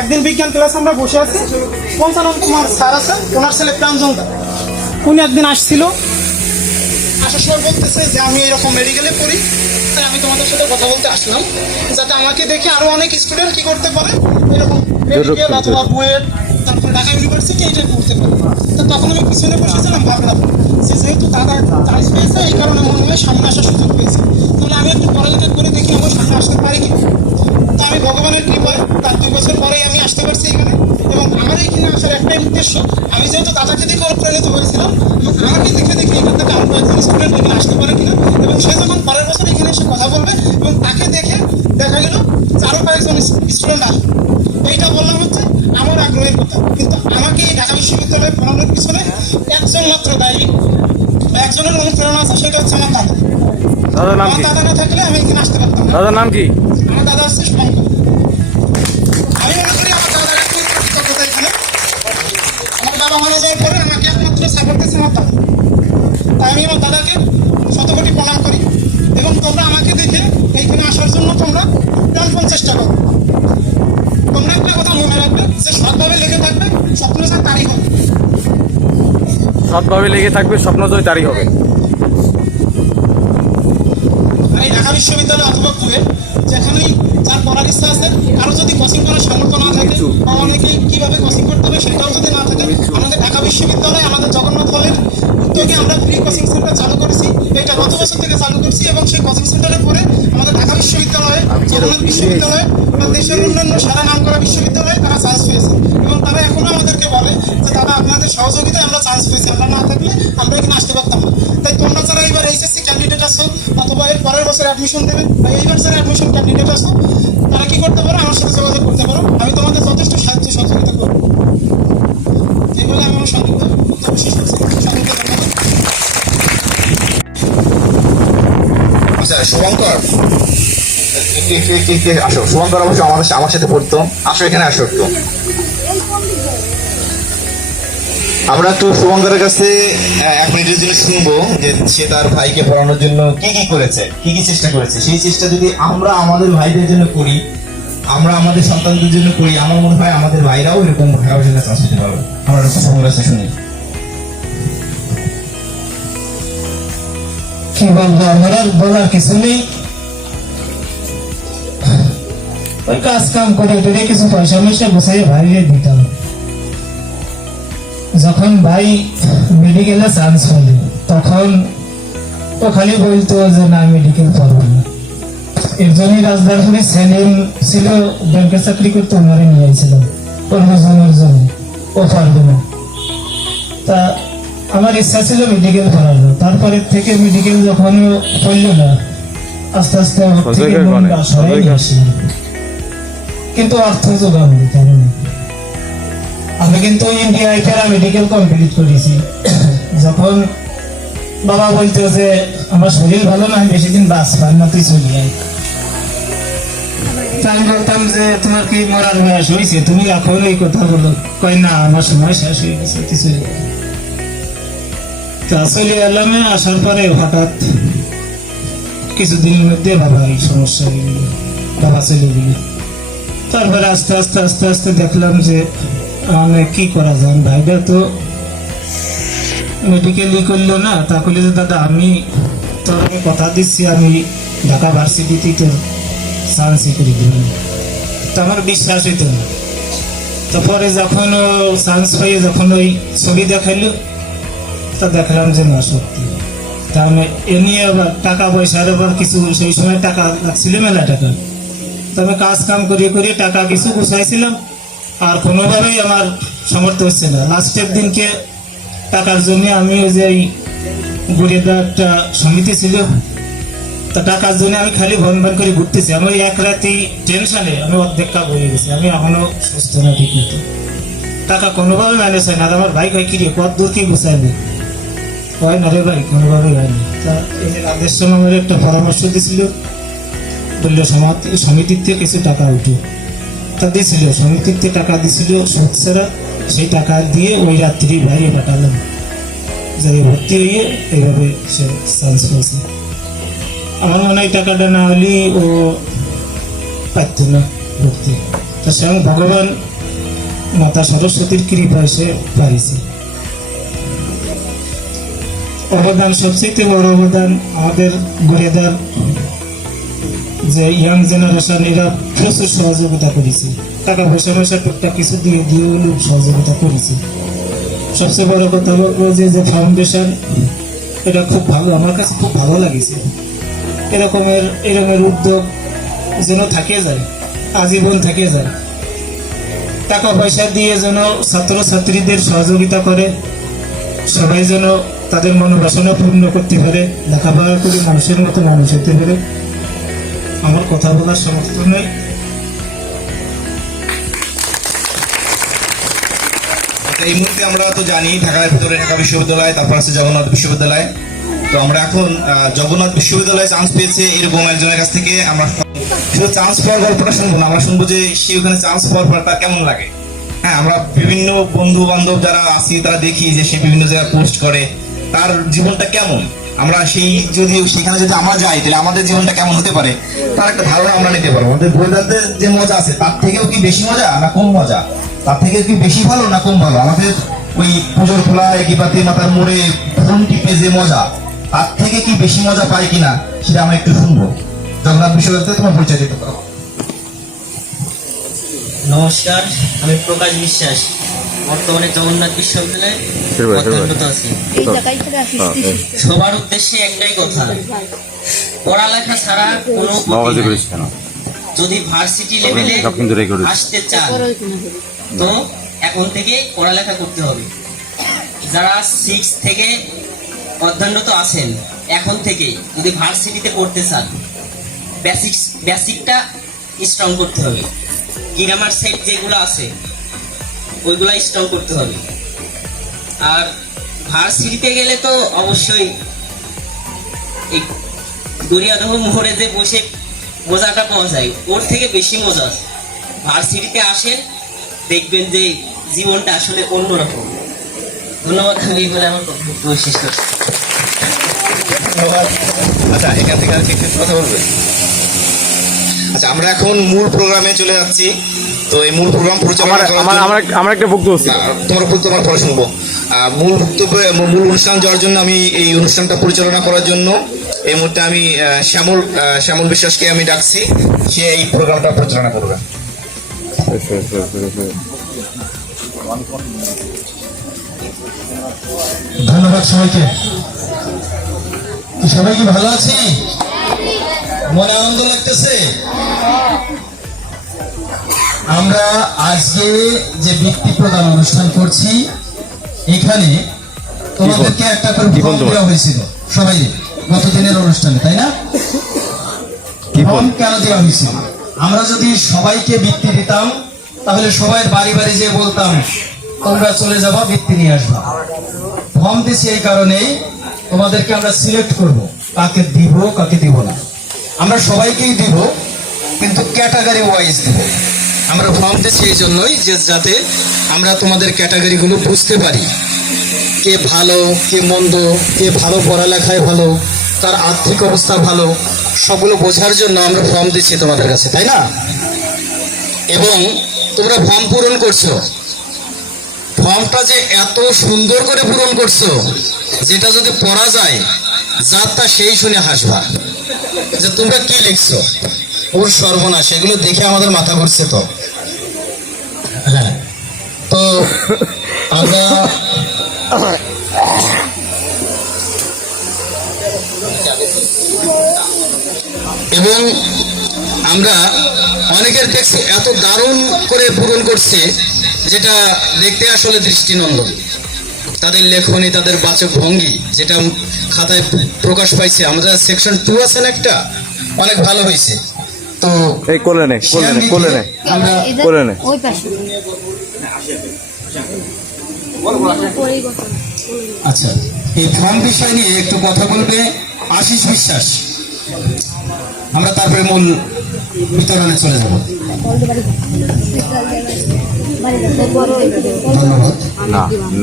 একদিন বিজ্ঞান ক্লাস আমরা বসে আছি, পঞ্চানন কুমার স্যার আছে, ওনার ছেলে প্রাঞ্জল দা, উনি একদিন আসছিল, আসার সময় বলতেছে যে আমি এরকম মেডিকেলে পড়ি, তাই আমি তোমাদের সাথে কথা বলতে আসলাম, যাতে আমাকে দেখে আরো অনেক স্টুডেন্ট কি করতে পারে, এরকম মেডিকেল অথবা বুয়েট তারপরে ঢাকা ইউনিভার্সিটি এটা পড়তে পারে। তো তখন আমি পিছনে বসেছিলাম, ভাবলাম যে যেহেতু দাদা চান্স পেয়েছে এই কারণে মনে হয় সামনে আসার সুযোগ পেয়েছে, তাহলে আমি একটু পড়ালেখা করে দেখি আমার সামনে আসতে পারি কি। তো আমি ভগবানের কৃপায় তার 2 বছর পরেই আমি আসতে পারছি এখানে। এবং আমার এখানে আসার একটাই উদ্দেশ্য, আমি যেহেতু দাদাকে দেখে অনুপ্রাণিত হয়েছিলাম, আমাকে দেখে এখান থেকে আরো কয়েকজন স্টুডেন্ট এখানে আসতে পারে কিনা, এবং সে যখন পরের বছর এখানে এসে কথা বলবে এবং তাকে দেখে দেখা গেল আরো কয়েকজন স্টুডেন্ট আসবে। এইটা বললাম হচ্ছে আমার আগ্রহের কথা, কিন্তু আমাকে এই ঢাকা বিশ্ববিদ্যালয়ে পড়ানোর পিছনে একজন মাত্র দায়ী, একজনের অনুপ্রেরণা আছে, সেটা হচ্ছে আমার দাদা। আমার দাদা না থাকলে আমি এখানে আসতে পারতাম না। দাদার নাম কি? আমার দাদা হচ্ছে শুভঙ্কর। আমি মনে করি আমার দাদার একটি কৃতজ্ঞতা এখানে। আমার বাবা মারা যাওয়ার পরে আমাকে একমাত্র সাপোর্ট দিচ্ছে আমার দাদা, তাই আমি আমার দাদাকে শতকোটি প্রণাম করি। এবং তোমরা আমাকে দেখে এইখানে আসার জন্য তোমরা প্রাণপণ চেষ্টা করো। তোমরা একটা কথা মনে রাখবে যে সৎভাবে লেগে থাকবে, স্বপ্ন যা তারই হবে। সৎভাবে লেগে থাকবে, স্বপ্ন জয় তারই হবে। এই ঢাকা বিশ্ববিদ্যালয় অথবা বুয়েট যেখানেই যার পড়ার ইচ্ছা আছে, কারো যদি কোচিং করার সামর্থ্য না থাকে বা অনেকেই কিভাবে কোচিং করতে হবে সেটাও যদি না থাকে, আমাদের ঢাকা বিশ্ববিদ্যালয়ে আমাদের জগন্নাথ হলের উদ্যোগে আমরা ফ্রি কোচিং সেন্টার চালু করেছি। এটা গত বছর থেকে চালু করছি এবং সেই কোচিং সেন্টারের পরে আমাদের ঢাকা বিশ্ববিদ্যালয়ে, জগন্নাথ বিশ্ববিদ্যালয়ে বা দেশের অন্যান্য সারা নাম করা বিশ্ববিদ্যালয়ে তারা চান্স পেয়েছে। এবং তারা এখনো আমাদেরকে বলে যে দাদা আপনাদের সহযোগিতায় আমরা চান্স পেয়েছি, আমরা না থাকলে আমরা এখানে আসতে পারতাম না। তাই তোমরা যারা এবার এইচএসসি ক্যান্ডিডেট আসো অথবা এর পরের বছর অ্যাডমিশন দেবে বা এইবার যারা অ্যাডমিশন ক্যান্ডিডেট আসো, তারা কি করতে পারো, আমার সাথে যোগাযোগ করতে পারো, আমি তোমাদের যথেষ্ট সাহায্য সহযোগিতা করবো। এই বলে আমি আমার সংক্ষিপ্ত বক্তব্য শেষ করছি। সকলকে ধন্যবাদ। শুভঙ্কর, আসো। শুভঙ্কর অবশ্য আমার সাথে পড়তো। আসো, এখানে আসো একটু। আমরা একটু শুভঙ্করের কাছে 1 মিনিটের জন্য শুনবো যে সে তার ভাইকে পড়ানোর জন্য কি কি করেছে, কি কি চেষ্টা করেছে। সেই চেষ্টা যদি আমরা আমাদের ভাইদের জন্য করি, আমরা আমাদের সন্তানদের জন্য করি, আমার মনে হয় আমাদের ভাইরাও এরকম ভাইয়ের কাছে চান্স পেতে পারবে। আমরা শুভঙ্করের কাছে শুনি। কি বলবো, আমার আর বলার কিছু নেই। ওই কাজ কাম করে টেরে কিছু পয়সা ময়সা বসাই ভাইরে দিতাম। যখন ভাই মেডিকেলে চান্স হল তখন ও খালি বলতো যে না মেডিকেল পড়বো না। এর জন্যই রাজধানী সেলিম ছিল, ব্যাংকে চাকরি করতে, ওনারে নিয়ে আইছিলাম পড়াশোনার জন্য। ও পারবে না, তা আমার ইচ্ছা ছিল মেডিকেল পড়ানো। তারপরে থেকে মেডিকেল যখন পড়লো না, আস্তে আস্তে ওর থেকে মনটা সরাই নিয়ে আসলাম। কিন্তু অর্থ যোগান দিতে হবে। আমি কিন্তু ইন্ডিয়ায় প্যারা মেডিকেল কমপ্লিট করেছি। যখন বাবা বলতো যে আমার শরীর ভালো না, বেশি দিন বাঁচবার না, তুই চলে আয়। তা আমি বলতাম যে তোমার কি মরার বয়স হয়েছে, তুমি এখন এই কথা বলো। কয় না, আমার সময় শেষ হয়ে গেছে, তুই চলে আয়। তা চলে এলাম। আসার পরে হঠাৎ কিছুদিনের মধ্যে বাবা এই সমস্যা হয়ে গেল, বাবা চলে গেল। তারপরে আস্তে আস্তে আস্তে আস্তে দেখলাম যে আমি কি করা যায়। ভাইটা তো মেডিকেলই করলো না, তা করলে যে দাদা আমি তোর আমি কথা দিচ্ছি, আমি ঢাকা ভার্সিটিতে তোর চান্সই করে দিলাম। তো আমার বিশ্বাস হইতো না। তারপরে যখন চান্স হয়ে যখন ওই ছবি দেখাইলো, তা দেখলাম যে না সত্যি। তা আমি এ নিয়ে আবার টাকা পয়সার আবার কিছু, সেই সময় টাকা লাগছিল মেলা টাকা। তবে কাজ কাম করিয়ে করিয়ে টাকা কিছু গুছাইছিলাম, আর কোনোভাবেই আমার সামর্থ্য হচ্ছে না। লাস্টের দিনকে টাকার জন্য আমি ওই যে গরিয়াদা একটা সমিতি ছিল, তা টাকার জন্য আমি খালি ভন ভন করে ঘুরতেছি। আমি এক রাতি টেনশনে আমি অর্ধেক কাপ হয়ে গেছি। আমি এখনো সুস্থ না ঠিক মতো, টাকা কোনোভাবে ম্যানেজ হয় না। আর আমার ভাই কয় কি রে, কত দূর কি গুছাইবে? হয় না রে ভাই, কোনোভাবে হয়নি। তা এই যে রাধের সময় আমার একটা পরামর্শ দিছিল, বললো সমিতির থেকে কিছু টাকা উঠে। তা দিয়েছিল, সমিতির থেকে টাকা দিছিল সুদ ছাড়া। সেই টাকা দিয়ে ওই রাত্রি বাইরে পাঠালাম, যে ভর্তি হয়ে এইভাবে সে চান্স পেয়েছে। আমার মনে হয় টাকাটা না হলেই ও পারত না ভর্তি। তা স্বয়ং ভগবান মাতা সরস্বতীর কৃপায় সে পাইছে। অবদান, সবচেয়ে বড় অবদান আমাদের গরিয়াদার যে ইয়াং জেনারেশন, এরা প্রচুর সহযোগিতা করেছে। টাকা পয়সা পয়সা টুকটাক কিছু দিয়ে দিয়ে লোক সহযোগিতা করেছে। সবচেয়ে বড় কথা বলবো যে ফাউন্ডেশন, এটা খুব ভালো, আমার কাছে খুব ভালো লাগেছে। এরকমের উদ্যোগ যেন থেকে যায়, আজীবন থেকে যায়। টাকা পয়সা দিয়ে যেন ছাত্র ছাত্রীদের সহযোগিতা করে, সবাই যেন তাদের মনোবাসনা পূর্ণ করতে পারে, লেখাপড়া করে মানুষের মতো মানুষ হতে পারে। আমার কথা বলার সামর্থ্য নেই। এই মুহূর্তে আমরা তো জানি ঢাকার ভিতরে ঢাকা বিশ্ববিদ্যালয়, তারপর আছে জগন্নাথ বিশ্ববিদ্যালয়। তো আমরা এখন জগন্নাথ বিশ্ববিদ্যালয়ে চান্স পেয়েছে এরকম একজনের কাছ থেকে আমরা শুধু চান্স পাওয়ার গল্পটা শুনবো না, আমরা শুনবো যে সে ওখানে চান্স পাওয়ার পর তার কেমন লাগে। হ্যাঁ, আমরা বিভিন্ন বন্ধু বান্ধব যারা আছি তারা দেখি যে সে বিভিন্ন জায়গায় পোস্ট করে, তার জীবনটা কেমন। আমরা সেখানে যদি আমরা যাই, তাহলে আমাদের জীবনটা কেমন হতে পারে তার একটা ধারণা আমরা নিতে পারবো। আমাদের বইদারদের যে মজা আছে তার থেকেও কি বেশি মজা না কম মজা, তার থেকে কি বেশি ভালো না কম ভালো, আমাদের ওই পুজোর খোলায় কিংবা মাথার মোড়ে ফোন টিপে যে মজা, তার থেকে কি বেশি মজা পাই কিনা সেটা আমরা একটু শুনবো। জগন্নাথ বিশ্ববিদ্যালয়ে তোমার পরিচয় দিতে পারো। নমস্কার, আমি প্রকাশ বিশ্বাস, বর্তমানে জগন্নাথ বিশ্ববিদ্যালয়ে অধ্যয়নরত আছি। সবার উদ্দেশ্যে একটাই কথা, পড়ালেখা ছাড়া কোনো গতি নেই। যদি ভার্সিটি লেভেলে আসতে চান তো এখন থেকে পড়ালেখা করতে হবে। যারা 6 থেকে অধ্যয়নরত আছেন, এখন থেকে যদি ভার্সিটিতে পড়তে চান, বেসিকটা স্ট্রং করতে হবে। গ্রামার সেট যেগুলো আছে ওইগুলা স্ট্রং করতে হবে। আর ভার্সিটিতে গেলে তো অবশ্যই গড়িয়াদহ মোড়ে যে বসে মজাটা পাওয়া যায় ওর থেকে বেশি মজা আছে। ভার্সিটিতে আসেন, দেখবেন যে জীবনটা আসলে অন্যরকম। ধন্যবাদ, আমি এই বলে আমার বক্তব্য শেষ করছি। ধন্যবাদ। আচ্ছা, এখান থেকে আর কিছু কথা বলবে? আচ্ছা, আমরা এখন মূল প্রোগ্রামে চলে যাচ্ছি। তো এই মূল প্রোগ্রাম পরিচালনা করার জন্য আমার একটা বক্তব্য আছে। না, তোমার পরে শুনবো। মূল বক্তব্য, মূল অনুষ্ঠান যাওয়ার জন্য আমি এই অনুষ্ঠানটা পরিচালনা করার জন্য এই মুহূর্তে আমি শ্যামল বিশ্বাসকে আমি ডাকছি। সে এই প্রোগ্রামটা পরিচালনা করবে। ধন্যবাদ সবাইকে। সবাই কি ভালো আছি? মনে আনন্দ লাগতেছে? আমরা আজকে যে বৃত্তি প্রদান অনুষ্ঠান করছি, এখানে তোমাদেরকে একটা করে ফর্ম দেওয়া হয়েছিল সবাই গত দিনের অনুষ্ঠানে, তাই না? ফর্ম কেন দেওয়া হয়েছিল? আমরা যদি সবাইকে বৃত্তি দিতাম তাহলে সবাই বাড়ি বাড়ি যেয়ে বলতাম তোমরা চলে যাবা, বৃত্তি নিয়ে আসবা। ফর্ম দিচ্ছি এই কারণেই, তোমাদেরকে আমরা সিলেক্ট করব কাকে দিব কাকে দিব না। আমরা সবাইকেই দিব, কিন্তু ক্যাটাগরি ওয়াইজ দিব। আমরা ফর্ম দিচ্ছি এই জন্যই যে যাতে আমরা তোমাদের ক্যাটাগরিগুলো বুঝতে পারি, কে ভালো কে মন্দ, কে ভালো পড়ালেখায় ভালো, তার আর্থিক অবস্থা ভালো, সবগুলো বোঝার জন্য আমরা ফর্ম দিচ্ছি তোমাদের কাছে, তাই না? এবং তোমরা ফর্ম পূরণ করছো, ফর্মটা যে এত সুন্দর করে পূরণ করছো, যেটা যদি পড়া যায় যারটা সেই শুনে হাসবা যে তোমরা কি লিখছো। ওর সর্বনাশ, এগুলো দেখে আমাদের মাথা ঘুরছে। তো হ্যাঁ, তো আমরা এবং আমরা অনেকের দেখছি এত দারুণ করে পূরণ করছে, যেটা দেখতে আসলে দৃষ্টিনন্দন। তাদের লেখনী, তাদের বাচক ভঙ্গি যেটা খাতায় প্রকাশ পাইছে। আমরা সেকশন 2 আছে না একটা, অনেক ভালো হয়েছে। তো এই কোলে নে আমরা ওই পাশে আচ্ছা, এই ফর্ম বিষয় নিয়ে একটু কথা বলবে আশিস বিশ্বাস। আমরা তারপরে মূল বিতরণে চলে যাব। ধন্যবাদ।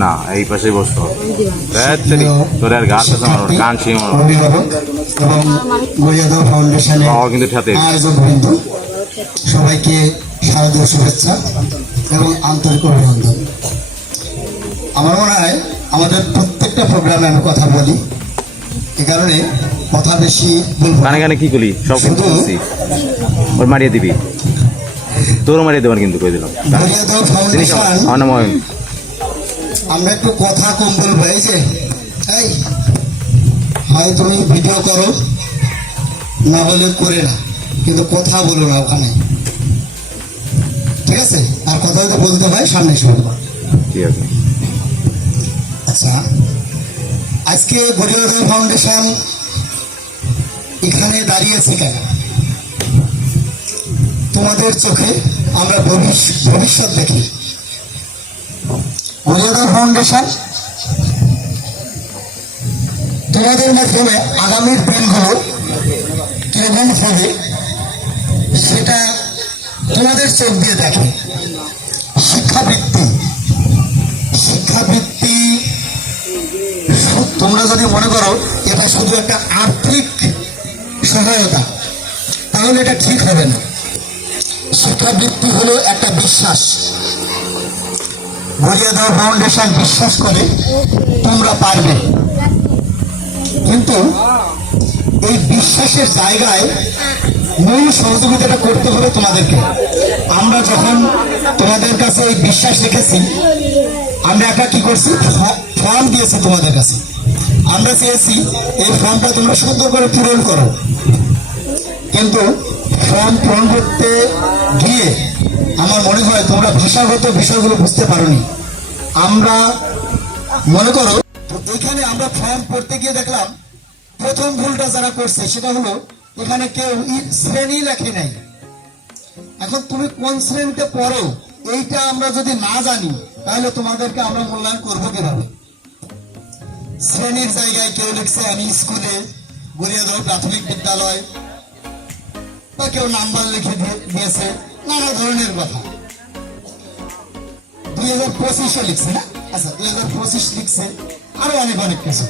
না এই পাশে বসো। তোর আর গান অভিভাবক এবং গড়িয়াদহ ফাউন্ডেশনের কিন্তু আয়োজক বৃন্দ, সবাইকে শারদীয় শুভেচ্ছা এবং আন্তরিক অভিনন্দন। আমার মনে হয় আমাদের প্রত্যেকটা প্রোগ্রামে আমি কথা বলি, এ কারণে কথা বেশি বলবো। গানে কি করলি সব কিন্তু ওর মারিয়ে দিবি, তোরও মারিয়ে দেবেন কিন্তু কই দিলাম। গড়িয়াদহ ফাউন্ডেশন, আমরা একটু কথা কম বলবো। এই যে এই হয় তুমি ভিডিও করো, না হলে করে না, কিন্তু কথা বলো না ওখানে, ঠিক আছে? আর কথা যদি বলতে হয় সামনে এসে বলবো। ঠিক আছে। আচ্ছা, আজকে গড়িয়াদহ ফাউন্ডেশন এখানে দাঁড়িয়েছে কেন? তোমাদের চোখে আমরা ভবিষ্যৎ দেখি। গড়িয়াদহ ফাউন্ডেশন তোমাদের মাধ্যমে আগামীর দিনগুলো কিরকম হবে সেটা তোমাদের চোখ দিয়ে দেখে। শিক্ষাবৃত্তি তোমরা যদি মনে করো এটা শুধু একটা আর্থিক সহায়তা, তাহলে এটা ঠিক হবে না। শিক্ষাবৃত্তি হলো একটা বিশ্বাস। গড়িয়াদহ ফাউন্ডেশন বিশ্বাস করে তোমরা পারবে, কিন্তু এই বিশ্বাসের জায়গায় মূল সহযোগিতাটা করতে হবে তোমাদেরকে। আমরা যখন তোমাদের কাছে এই বিশ্বাস রেখেছি, আমরা একটা কি করছি, ফর্ম দিয়েছি তোমাদের কাছে। আমরা চেয়েছি এই ফর্মটা তোমরা সুন্দর করে পূরণ করো, কিন্তু ফর্ম পূরণ করতে গিয়ে আমার মনে হয় তোমরা ভাষাগত বিষয়গুলো বুঝতে পারোনি। আমরা মনে করো এখানে আমরা ফর্ম পড়তে গিয়ে দেখলাম প্রথম ভুলটা যারা করছে সেটা হলো এখানে কেউ শ্রেণী লেখে নাই। এখন তুমি কোন শ্রেণীতে পড়ো এইটা আমরা যদি না জানি, তাহলে তোমাদেরকে আমরা মূল্যায়ন করবো কিভাবে? শ্রেণীর জায়গায় কেউ লিখছে আমি স্কুলে, গড়িয়াদহ প্রাথমিক বিদ্যালয়, বা কেউ নাম্বার লিখে দিয়েছে, নানা ধরনের কথা। 2025 লিখছে না, আচ্ছা 2025 লিখছে, আরো অনেক অনেক কিছু।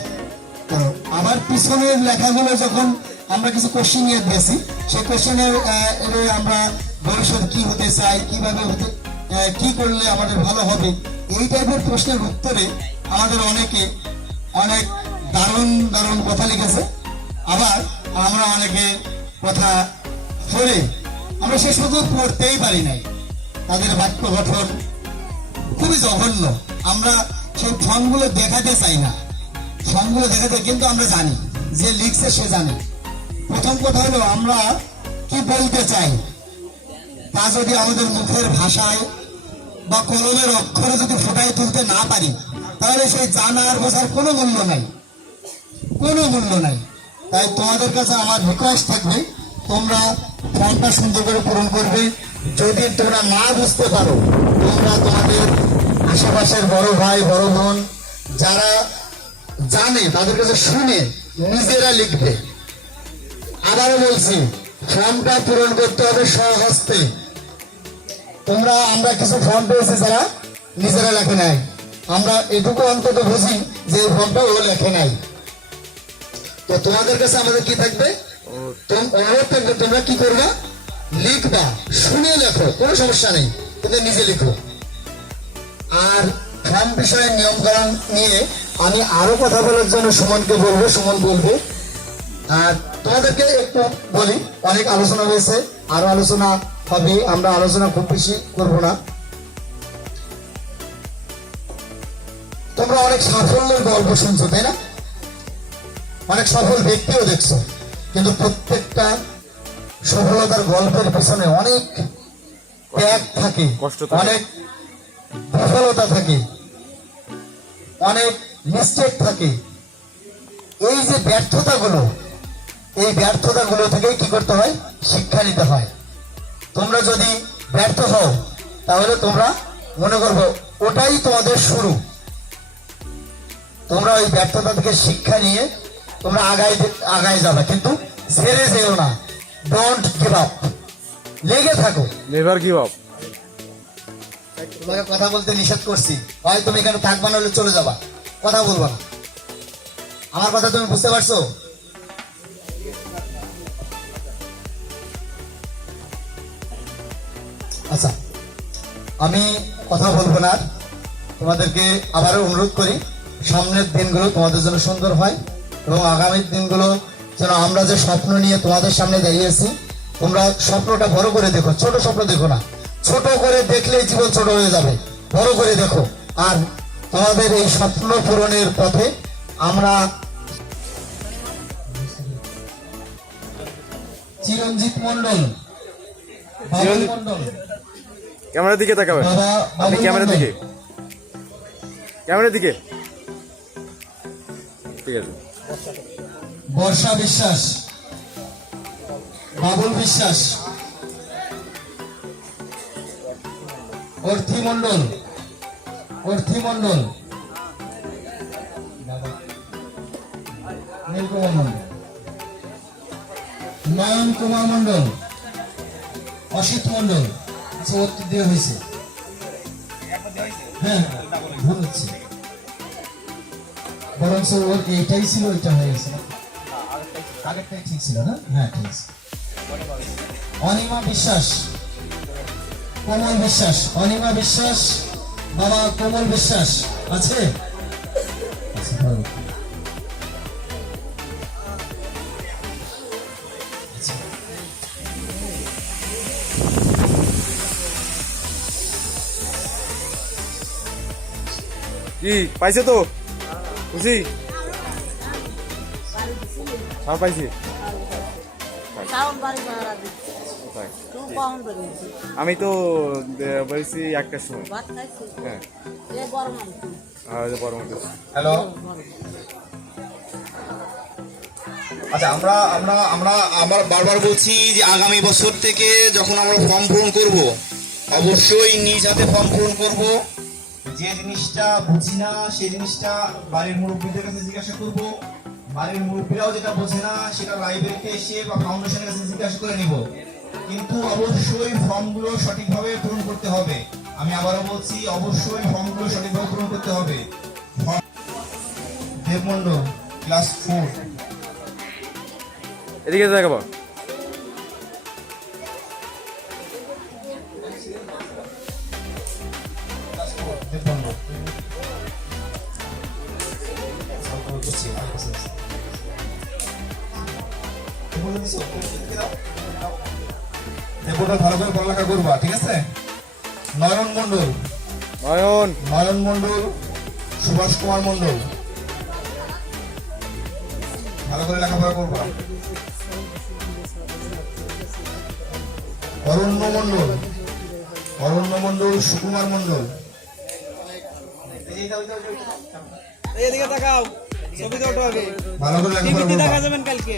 তো আমার পিছনের লেখাগুলো যখন আমরা কিছু কোশ্চেন নিয়ে দিয়েছি, সেই কোশ্চেনের আমরা ভবিষ্যৎ কি হতে চাই, কিভাবে হতে কি করলে আমাদের ভালো হবে, এই টাইপের প্রশ্নের উত্তরে আমাদের অনেকে অনেক দারুণ দারুণ কথা লিখেছে। আবার আমরা অনেকে কথা পড়ে আমরা শেষ পর্যন্ত পড়তেই পারি নাই, তাদের বাক্য গঠন খুবই জঘন্য। আমরা সেই ফর্মগুলো দেখাতে চাই না, ফর্মগুলো দেখাতে, কিন্তু আমরা জানি যে লিখছে সে জানে। প্রথম কথা হলো আমরা কি বলতে চাই তা যদি আমাদের মুখের ভাষায় বা কলমের অক্ষরে যদি ফুটাই তুলতে না পারি, তাহলে সেই জানার বোঝার কোনো মূল্য নাই, কোনো মূল্য নাই। তাই তোমাদের কাছে আমার রিকোয়েস্ট থাকবে, তোমরা ফর্মটা সুন্দর করে পূরণ করবে। যদি তোমরা না বুঝতে পারো, তোমরা তোমাদের আশেপাশের বড় ভাই বড় বোন যারা জানে তাদের কাছে শুনে নিজেরা লিখবে। আবারও বলছি, ফর্মটা পূরণ করতে হবে স্বহস্তে। আমরা কিছু ফর্ম পেয়েছি যারা নিজেরা লেখে নাই, আমরা এটুকু অন্তত বুঝি যে এই ফর্মটা ও লেখে নাই। তো তোমাদের কাছে আমাদের কি থাকবে, অনুরোধ থাকবে, তোমরা কি করবা, লিখবা, শুনে লেখো, কোনো সমস্যা নেই, কিন্তু নিজে লিখো। আর ফর্ম বিষয়ে নিয়ম কানুন নিয়ে আমি আরো কথা বলার জন্য সুমনকে বলবো, সুমন বলবে। আর তোমাদেরকে একটু বলি, অনেক আলোচনা হয়েছে, আরো আলোচনা হবে, আমরা আলোচনা খুব বেশি করবো না। তোমরা অনেক সাফল্যের গল্প শুনছো, তাই না? অনেক সফল ব্যক্তিও দেখছো, কিন্তু প্রত্যেকটা সফলতার গল্পের পিছনে অনেক ত্যাগ থাকে, অনেক বিফলতা থাকে, অনেক মিস্টেক থাকে। এই যে ব্যর্থতাগুলো, এই ব্যর্থতাগুলো থেকে কি করতে হয়, শিক্ষা নিতে হয়। তোমরা যদি ব্যর্থ হও, তাহলে তোমরা মনে করবো ওটাই তোমাদের শুরু। তোমরা ওই ব্যর্থতা থেকে শিক্ষা নিয়ে তোমরা আগায় যাবে, কিন্তু ছেড়ে যেও না। ডোন্ট গিভ আপ, লেগে থাকো, নেভার গিভ আপ। তোমাকে কথা বলতে নিষেধ করছি, হয় তুমি এখানে থাকবা না হলে চলে যাবা, কথা বলবা না। আমার কথা তুমি বুঝতে পারছো? আচ্ছা, আমি কথা বলবো না, তোমাদেরকে আবারও অনুরোধ করি, সামনের দিনগুলো তোমাদের জন্য সুন্দর হয় এবং আগামীর দিনগুলো যেন আমরা যে স্বপ্ন নিয়ে তোমাদের সামনে দাঁড়িয়েছি, তোমরা স্বপ্নটা বড় করে দেখো, ছোট স্বপ্ন দেখো না। ছোট করে দেখলে জীবন ছোট হয়ে যাবে, বড় করে দেখো। আর তোমাদের এই স্বপ্ন পূরণের পথে আমরা চিরঞ্জিত মন্ডল, বাবুল মন্ডল, ক্যামেরার দিকে তাকাবেন, আপনি ক্যামেরার দিকে, ক্যামেরার দিকে, ঠিক আছে। বর্ষা বিশ্বাস, বাবুল বিশ্বাস, অর্থী মন্ডল, অর্থী মন্ডল, নীলকুমার মন্ডল, নয়ন কুমার মন্ডল, অসিত মন্ডল। আচ্ছা, উত্তর দেওয়া হয়েছে, হ্যাঁ ভুল হচ্ছে, বরং ওর এইটাই ছিল, ওইটা হয়ে গেছে, আগেরটাই ঠিক ছিল না? হ্যাঁ ঠিক আছে। অনিমা বিশ্বাস, কোমল বিশ্বাস, অনিমা বিশ্বাস, বাবা কোমল বিশ্বাস আছে? আচ্ছা, ভালো। কি পাইছে তো বুঝি, হ্যাঁ পাইছি। আমি তো বলছি একটার সময়, হ্যাঁ বড় মতো। হ্যালো, আচ্ছা, আমরা আমরা আমরা আবার বারবার বলছি যে আগামী বছর থেকে যখন আমরা ফর্ম পূরণ করব, অবশ্যই নিজ হাতে ফর্ম পূরণ করব। যে জিনিসটা বুঝি না সেই জিনিসটা বাড়ির মুরব্বীদের কাছে জিজ্ঞাসা করব, বাড়ির মুরব্বীরাও যেটা বোঝে না সেটা লাইব্রেরিতে এসে বা ফাউন্ডেশনের কাছে জিজ্ঞাসা করে নিব, কিন্তু অবশ্যই ফর্মগুলো সঠিকভাবে পূরণ করতে হবে। আমি আবারও বলছি, অবশ্যই ফর্মগুলো সঠিকভাবে পূরণ করতে হবে। দেবমন্ডল ক্লাস 4। এদিকে জায়গা পাও। দেবমন্ডল ভালো করে পড়ালেখা করবা, ঠিক আছে? নয়ন মন্ডল, নয়ন মন্ডল, সুভাষ কুমার মন্ডল, ভালো করে লেখাপড়া করবা। অরণ্য মন্ডল, অরণ্য মন্ডল, সুকুমার মন্ডল, এদিকে তাকাও, ছবিতে ওঠো আগে। ভালো করে লেখাপড়া টিভিতে দেখা করবা। যাবেন কালকে।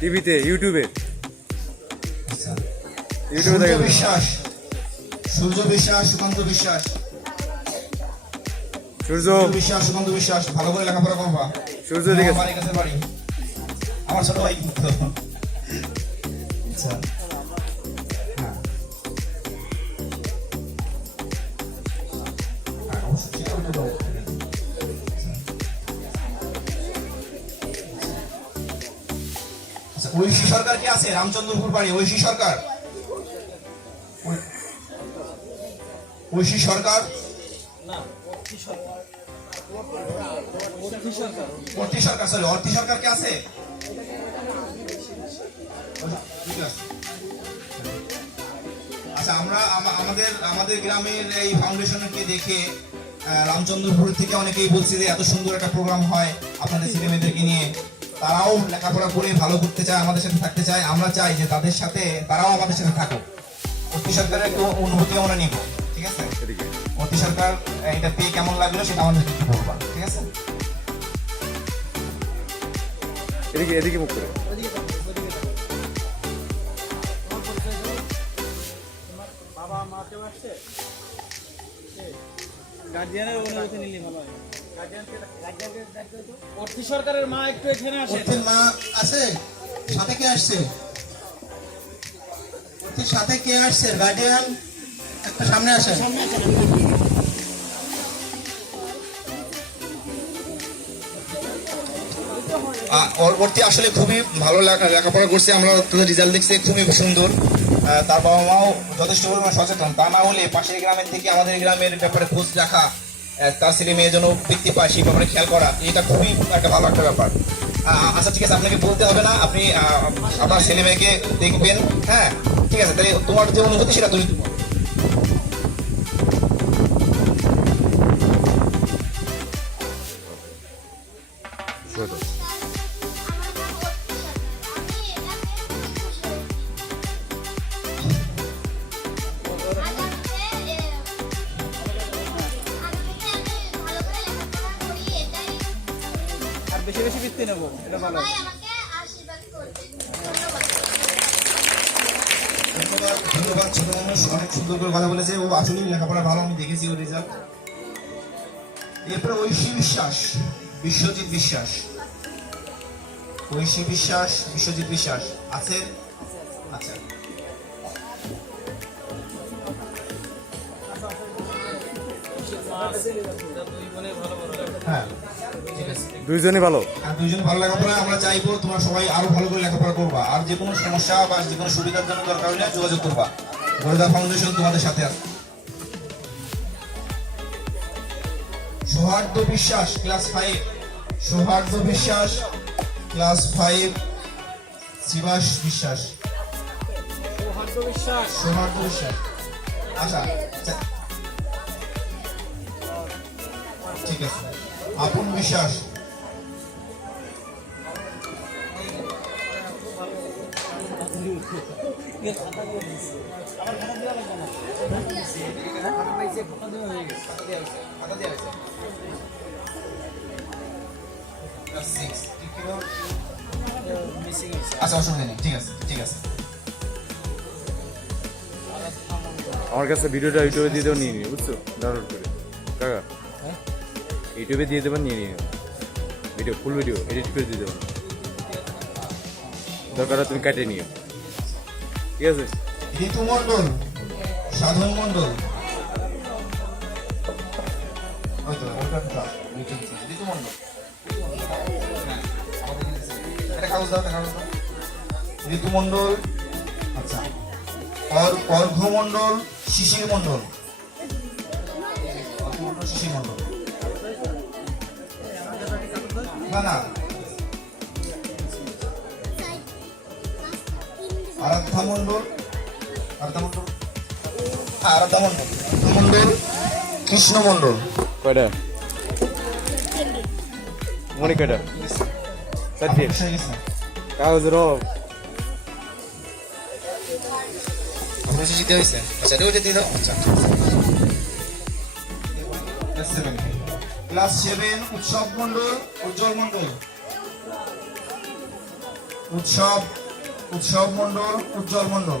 টিভিতে, ইউটিউবে সূর্য বিশ্বাস, সূর্য বিশ্বাস, সুকান্ত বিশ্বাস, সূর্য বিশ্বাস, সুকান্ত বিশ্বাস, ভালো করে লেখাপড়া করবা। সূর্য দিকে আমার বাড়ির কাছে বাড়ি, আমার ছোট ভাই কিন্তু। আচ্ছা হ্যাঁ। হ্যাঁ, অবশ্যই ঠিক করে দেবো। আচ্ছা, ঐশী সরকার কি আছে? রামচন্দ্রপুর বাড়ি, ঐশী সরকার, ঐশী সরকার, অর্থী সরকার, সরি অর্থী সরকার কে আছে? ঠিক আছে। আচ্ছা, আমরা আমাদের গ্রামের এই ফাউন্ডেশনকে দেখে রামচন্দ্রপুর থেকে অনেকেই বলছে যে এত সুন্দর একটা প্রোগ্রাম হয় আপনাদের ছেলে মেয়েদেরকে নিয়ে, তারাও লেখাপড়া করে ভালো করতে চায়, আমাদের সাথে থাকতে চায়। আমরা চাই যে তাদের সাথে তারাও আমাদের সাথে থাকুক। অর্থী সরকারের একটু অনুভূতি আমরা নিব, ঠিক আছে? অর্থী সরকার এটা পেয়ে কেমন লাগলো সেটা আমাদের একটু বলবা, ঠিক আছে? এদিকে, এদিকে মুখ করে। বাবা মা কেউ আসছে? গার্জিয়ানের অনুমতি নিলি ভালো হয়। অর্থী সরকারের মা একটু এখানে আসে। অর্থের মা আছে? সাথে কে আসছে? অর্থের সাথে কে আসছে? গার্ডিয়ান একটা সামনে আসে। অর্থী আসলে খুবই ভালো লেখাপড়া করছে, আমরা তাদের রেজাল্ট দেখছি খুবই সুন্দর। তার বাবা মাও যথেষ্ট পরিমাণ সচেতন। তা না হলে পাশের গ্রামের থেকে আমাদের গ্রামের ব্যাপারে খোঁজ রাখা, তার ছেলে মেয়ে যেন বৃত্তি পায় সেই ব্যাপারে খেয়াল করা, এটা খুবই একটা ভালো একটা ব্যাপার। আচ্ছা ঠিক আছে, আপনাকে বলতে হবে না, আপনি আপনার ছেলে মেয়েকে দেখবেন। হ্যাঁ ঠিক আছে, তাহলে তোমার যে অনুভূতি সেটা তুমি আর বেশি বেশি বৃত্তি নেবো, এটা ভালো। ধন্যবাদ। ছোট মানুষ অনেক সুন্দর করে কথা বলেছে, ও আসলেই লেখাপড়া ভালো, আমি দেখেছি ওর রেজাল্ট। এরপরে ঐশী বিশ্বাস, বিশ্বজিৎ বিশ্বাস, ঐশী বিশ্বাস, বিশ্বজিৎ বিশ্বাস আছে? আচ্ছা হ্যাঁ ঠিক আছে, দুইজনই ভালো। আর দুইজন ভালো লেখাপড়া আমরা চাইবো, তোমরা সবাই আরো ভালো করে লেখাপড়া করবা। আর যে কোনো সমস্যা বা যে কোনো সুবিধার জন্য দরকার হলে যোগাযোগ করবা। গোয়েন্দা ফাউন্ডেশন তোমাদের সাথে আছে। সৌহার্দ্য বিশ্বাস ক্লাস 5, সৌহার্দ্য বিশ্বাস ক্লাস 5, শিবাস বিশ্বাস, সৌহার্দ্য বিশ্বাস, সৌহার্দ্য বিশ্বাস। আচ্ছা ঠিক আছে, আপন বিশ্বাস, আচ্ছা অসুবিধা নেই, ঠিক আছে ঠিক আছে। আমার কাছে ভিডিওটা ইউটিউবে দিয়ে দেবো, নিয়ে নিও, বুঝছো? ডাউনলোড করে কাকা ইউটিউবে দিয়ে দেবেন, নিয়ে নিও। ভিডিও ফুল ভিডিও এডিট করে দিতে পারো, দরকার হয় তুমি কাটে নিও, ঠিক আছে? ঋতু মণ্ডল, সাধন মণ্ডল, হয়তো ঋতু মণ্ডল, এটা কাগজ দাও, ঋতু মণ্ডল, আচ্ছা, অর্ঘ মণ্ডল, শিশির মণ্ডল, শিশির মণ্ডল, না না, আরাধ্যা মণ্ডল, আরাধ্যা মণ্ডল, কৃষ্ণ মণ্ডল, কয়টা মনে কয়টা চারটে কাগজ র আপনার শিশিতে হয়েছে, আচ্ছা এটা ওইটা দিয়ে দাও, আচ্ছা ক্লাস 7 উৎসব মণ্ডল, উজ্জ্বল মণ্ডল, উৎসব মণ্ডল, উজ্জ্বল মণ্ডল,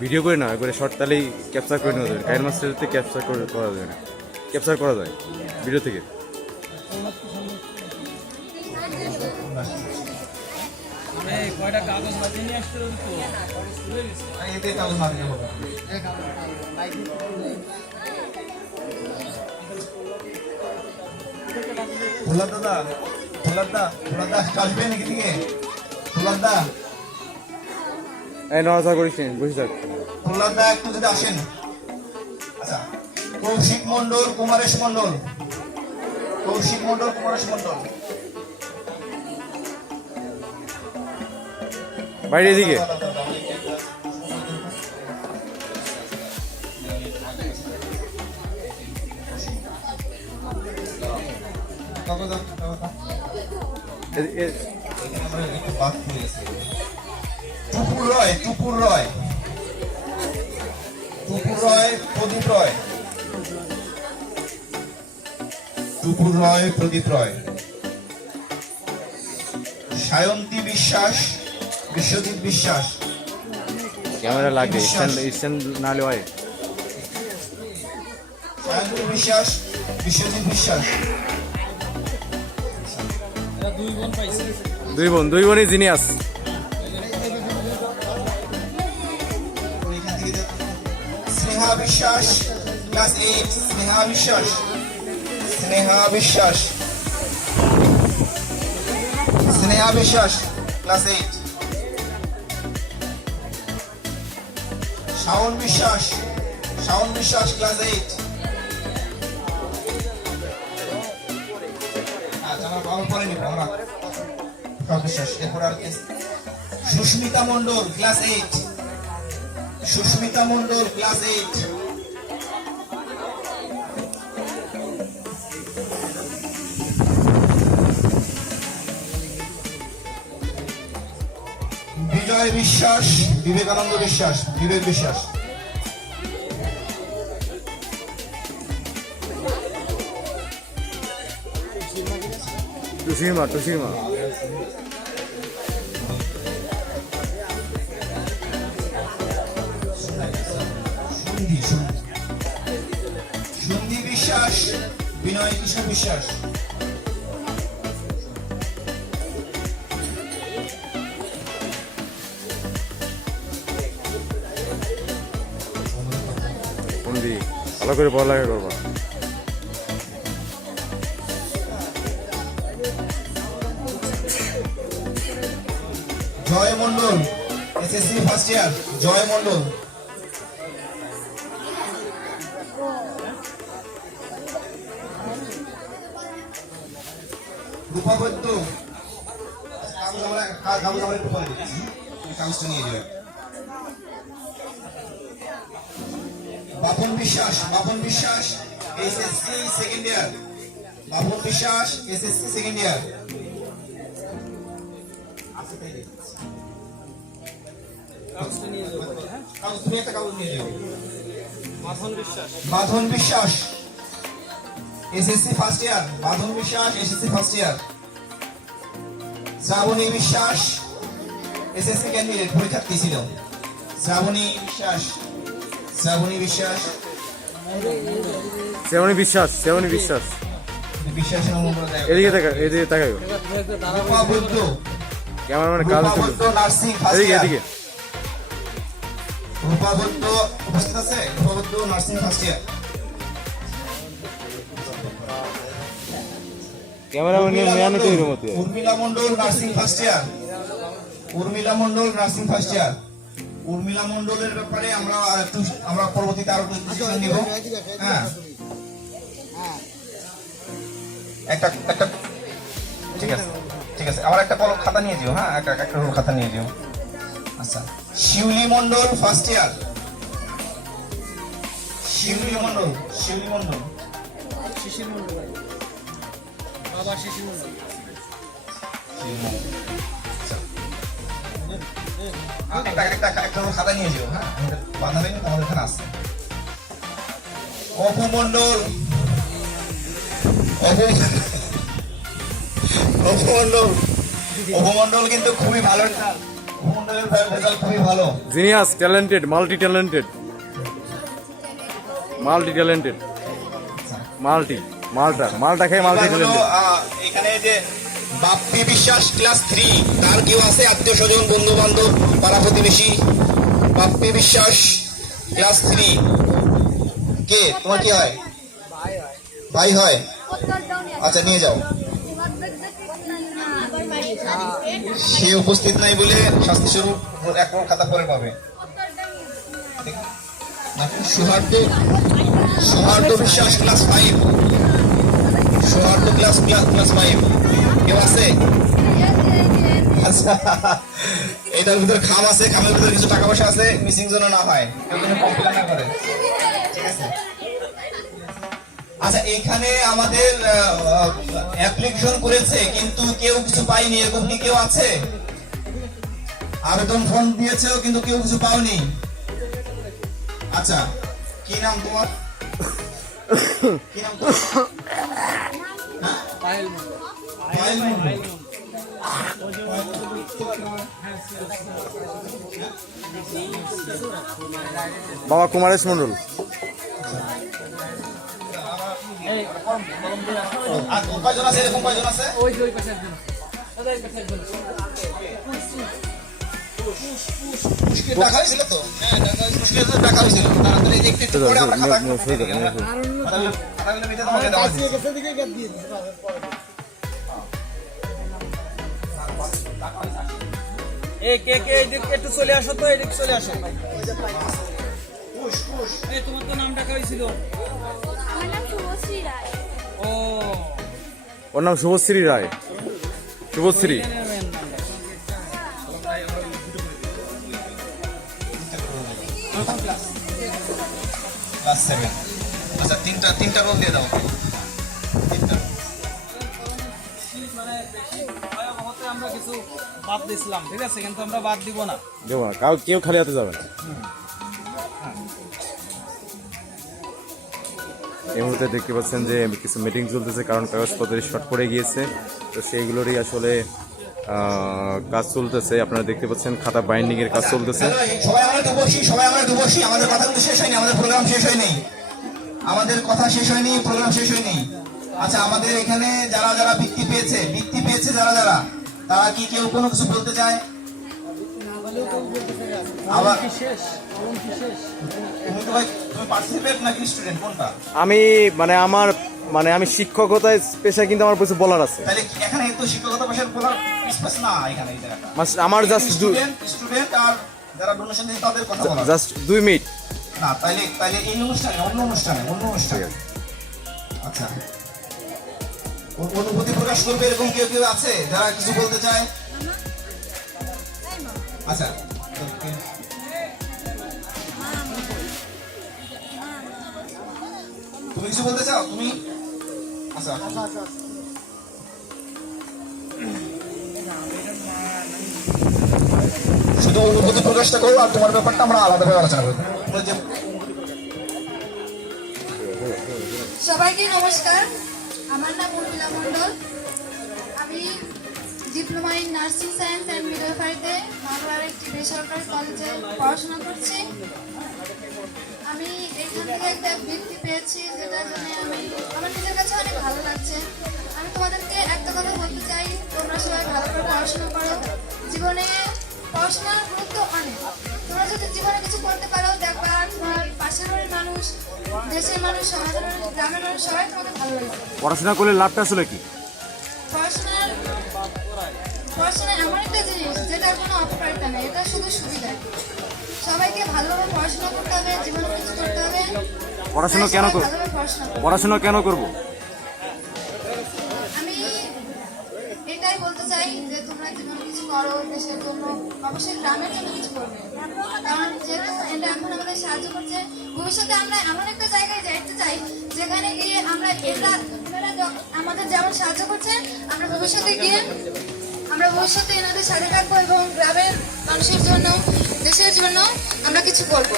ভিডিও করে না একবারে শর্ট তালেই ক্যাপচার করে নেওয়া যাবে, কাইন মাস্টারতে ক্যাপচার করা যায় না, ক্যাপচার করা যায় ভিডিও থেকে। এতে কাগজ না দিলে হবে। ভোলার দা আসবে নাকি থেকে? ভোলার দা এই নড়াচড়া করিস নি, বসে থাক। ভোলার দা একটু যদি আসেন। আচ্ছা, কৌশিক মণ্ডল, কুমারেশ মণ্ডল, কৌশিক মণ্ডল, কুমারেশ মণ্ডল, বাইরে দিকে টুপুর রয়, প্রদীপ রয়, সায়ন্তী বিশ্বাস, বিশ্বজিৎ বিশ্বাস, ক্যামেরা লাগে, স্ট্যান্ড নালে হয়। সায়ন্তী বিশ্বাস, বিশ্বজিৎ বিশ্বাস, দুই বোনই জিনিয়াস। স্নেহা বিশ্বাস, ক্লাস 8, স্নেহা বিশ্বাস, ক্লাস 8, শাওন বিশ্বাস, ক্লাস 8, আচ্ছা আমরা বাবা পরে নিব আমরা বিশ্বাস। এরপর আর সুস্মিতা মণ্ডল, ক্লাস 8, ক্লাস 8, বিজয় বিশ্বাস, বিবেকানন্দ বিশ্বাস, বিবেক বিশ্বাস, টুসিমা সন্ধি বিশ্বাস, বিনয় কৃষ্ণ বিশ্বাস, বন্দি ভালো করে পড়ালেখা করবা। জয় মণ্ডল, এসএসসি ফার্স্ট ইয়ার, জয় মণ্ডল, রূপা বৈদ্য, কাগজটা নিয়ে যাবে। Bapon Biswas, SSC second year, SSC second year, Bandhan Biswas, SSC first year, SSC first year, Srabani Biswas, SSC candidate, পরীক্ষার্থী ছিল, শ্রাবণী বিশ্বাস, বিশ্বাসের অনুমোদন দেয়। এদিকে তাকাই রূপা বৈদ্য, ক্যামেরাম্যান কাজ রূপা বৈদ্য নার্সিং ফার্স্ট এদিকে ইয়ার। এদিকে রূপা বৈদ্য উপস্থিত আছে? রূপা বৈদ্য নার্সিং ফার্স্ট ইয়ার। ক্যামেরাম্যান তৈরির মতো Urmila Mondal nursing first year. Urmila Mondal nursing first year. Urmila মন্ডলের ব্যাপারে আমরা পরবর্তীতে আরো ডিসিশন নিব। হ্যাঁ, একটা ঠিক আছে আমার একটা কলম খাতা নিয়ে যেও। হ্যাঁ, একটা রোল খাতা নিয়ে যেও। আচ্ছা, শিউলি মন্ডল ফার্স্ট ইয়ার। শিউলি মন্ডল শিশির মন্ডল বাবা শিশির মন্ডল একটা খাতা নিয়ে যেও। হ্যাঁ, বাধা নেই, আমাদের এখানে আছে। অপু মন্ডল অপমন্ডল কিন্তু খুবই ভালো রেজাল্ট। অপমন্ডলের রেজাল্ট খুবই ভালো। জিনিয়াস, ট্যালেন্টেড, মাল্টি ট্যালেন্টেড, মালটা খেয়ে মাল্টি ট্যালেন্টেড। এখানে যে বাপ্পি বিশ্বাস ক্লাস 3, তার কেউ আছে আত্মীয় স্বজন বন্ধু বান্ধব পাড়া প্রতিবেশী? বাপ্পি বিশ্বাস ক্লাস 3, কে তোমার কি হয়? ভাই হয়। আচ্ছা, নিয়ে যাও। সে উপস্থিত নাই বলে শাস্তি স্বরূপ এক খাতা পরে পাবে। সৌহার্দ্য বিশ্বাস ক্লাস 5, সৌহার্দ্য ক্লাস 5, কেউ আছে? আচ্ছা, এটার ভিতরে খাম আছে, খামের ভিতরে কিছু টাকা পয়সা আছে, মিসিং যেন না হয়, কেউ যেন কমপ্লেন না করে। ঠিক আছে। আচ্ছা, এখানে আমাদের অ্যাপ্লিকেশন করেছে কিন্তু কেউ কিছু পাইনি, এরকম কি কেউ আছে? আবেদন ফর্ম দিয়েছেও কিন্তু কেউ কিছু পাওনি। আচ্ছা, কি নাম তোমার? কি নাম তোমার? পায়েল মন্ডল। বাবা কুমারেশ মন্ডল। আর কয়জন আছে? এরকম কয়জন আছে? টাকা হয়েছিল তো? হ্যাঁ, টাকা হয়েছিল। তাড়াতাড়ি একটু পরে আমরা খাতা খাতাগুলো মিটে তোমাকে দেওয়া একটু চলে আসো তো, এদিকে চলে আসো। তোমার তো নাম ডাকা হয়েছিল। ওর নাম শুভশ্রী রায়। শুভশ্রী। ক্লাস 7। আচ্ছা, তিনটা রোল দিয়ে দাও। আমরা কিছু বাদ দিছিলাম, ঠিক আছে, কিন্তু আমরা বাদ দিব না। কেউ খালি হাতে যাবে না। এই মুহূর্তে দেখতে পাচ্ছেন যে কিছু মিটিং চলতেছে, কারণ কাগজপত্রের শর্ট পড়ে গিয়েছে, তো সেইগুলোরই আসলে কাজ চলতেছে। আপনারা দেখতে পাচ্ছেন খাতা বাইন্ডিং এর কাজ চলতেছে। সবাই আমরা ডুবসি, আমাদের কথা কিন্তু শেষ হয়নি, আমাদের প্রোগ্রাম শেষ হয়নি, প্রোগ্রাম শেষ হয়নি। আচ্ছা, আমাদের এখানে যারা বৃত্তি পেয়েছে যারা তারা কি কেউ কোনো কিছু বলতে চায়? আবার তুমি পার্টিসিপেট নাকি স্টুডেন্ট, কোনটা? আমি শিক্ষকতায় পেশায়, কিন্তু আমার কিছু বলার আছে। তাহলে এখানে তো শিক্ষকতা পেশার বলার স্পেস না এখানে, এই জায়গাটা আমার জাস্ট স্টুডেন্ট আর যারা ডোনেশন দিয়েছে তাদের কথা বলা, জাস্ট 2 মিনিট না। তাইলে এই অনুষ্ঠানে অন্য অনুষ্ঠানে আচ্ছা, অনুভূতি প্রকাশ করবে এরকম কেউ আছে যারা কিছু বলতে চায়? আচ্ছা, তুমি কিছু বলতে চাও? তুমি আচ্ছা, শুধু অনুভূতি প্রকাশটা করো, আর তোমার ব্যাপারটা আমরা আলাদাভাবে আলোচনা করবো। সবাইকে নমস্কার, আমার নাম উর্মিলা মন্ডল। আমি diploma in nursing science and মিডওয়াইফারিতে বাংলার একটি বেসরকারি কলেজে পড়াশোনা করছি। আমি এখান থেকে একটা বৃত্তি পেয়েছি, যেটার জন্য আমার নিজের কাছে অনেক ভালো লাগছে। আমি তোমাদেরকে একটা কথা বলতে চাই, তোমরা সবাই ভালো করে পড়াশোনা করো। জীবনে পড়াশোনার গুরুত্ব অনেক। তোমরা যদি জীবনে কিছু করতে পারো, দেখবা তোমার পাশের বাড়ির মানুষ, দেশের মানুষ, সমাজের মানুষ, গ্রামের মানুষ সবাই তোমাকে ভালো লাগবে। পড়াশোনা করলে লাভটা আসলে কি? পড়াশোনা এমন একটা জিনিস যেটার কোনো অপকারিতা নেই, এটা শুধু সুবিধা। সবাইকে ভালোভাবে পড়াশোনা করতে হবে, জীবনে কিছু করতে হবে। পড়াশোনা কেন করব? ভালোভাবে পড়াশোনা করো। পড়াশোনা কেন করব? আমি এটাই বলতে চাই যে তোমরা জীবনে কিছু করো, দেশের জন্য, অবশ্যই গ্রামের জন্য কিছু করবে। কারণ যেহেতু এটা এখন আমাদের সাহায্য করছে, ভবিষ্যতে আমরা এমন একটা জায়গায় যাইতে চাই যেখানে গিয়ে আমরা আমাদের যেমন সাহায্য করছে, আমরা ভবিষ্যতে এনাদের সাথে থাকবো এবং গ্রামের মানুষের জন্য, দেশের জন্য আমরা কিছু করবো।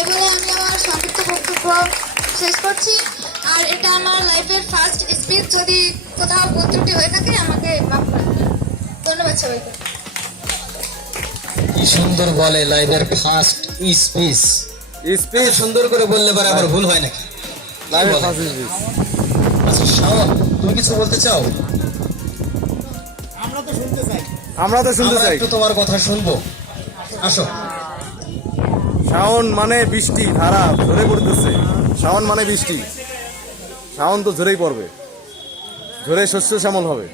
এবং আমি আমার সংক্ষিপ্ত বক্তব্য শেষ করছি। আর এটা আমার লাইফের ফার্স্ট স্পিচ, যদি কোথাও ভুল ত্রুটি হয়ে থাকে আমাকে মাফ করবেন। ধন্যবাদ সবাইকে। কি সুন্দর বলে লাইভের ফার্স্ট স্পিচ। স্পিচ সুন্দর করে বললে পরে আবার ভুল হয় নাকি? লাইভের ফার্স্ট স্পিচ। আচ্ছা শাওন, তুমি কিছু বলতে চাও? আমরা তো শুনতে আমরা চাই। একটু তোমার কথা শুনবো, আসো। শাওন মানে বৃষ্টি ধারা ঝরে পড়তেছে। শাওন মানে বৃষ্টি, শাওন তো ঝরেই পড়বে, ঝরে শস্য শ্যামল হবে।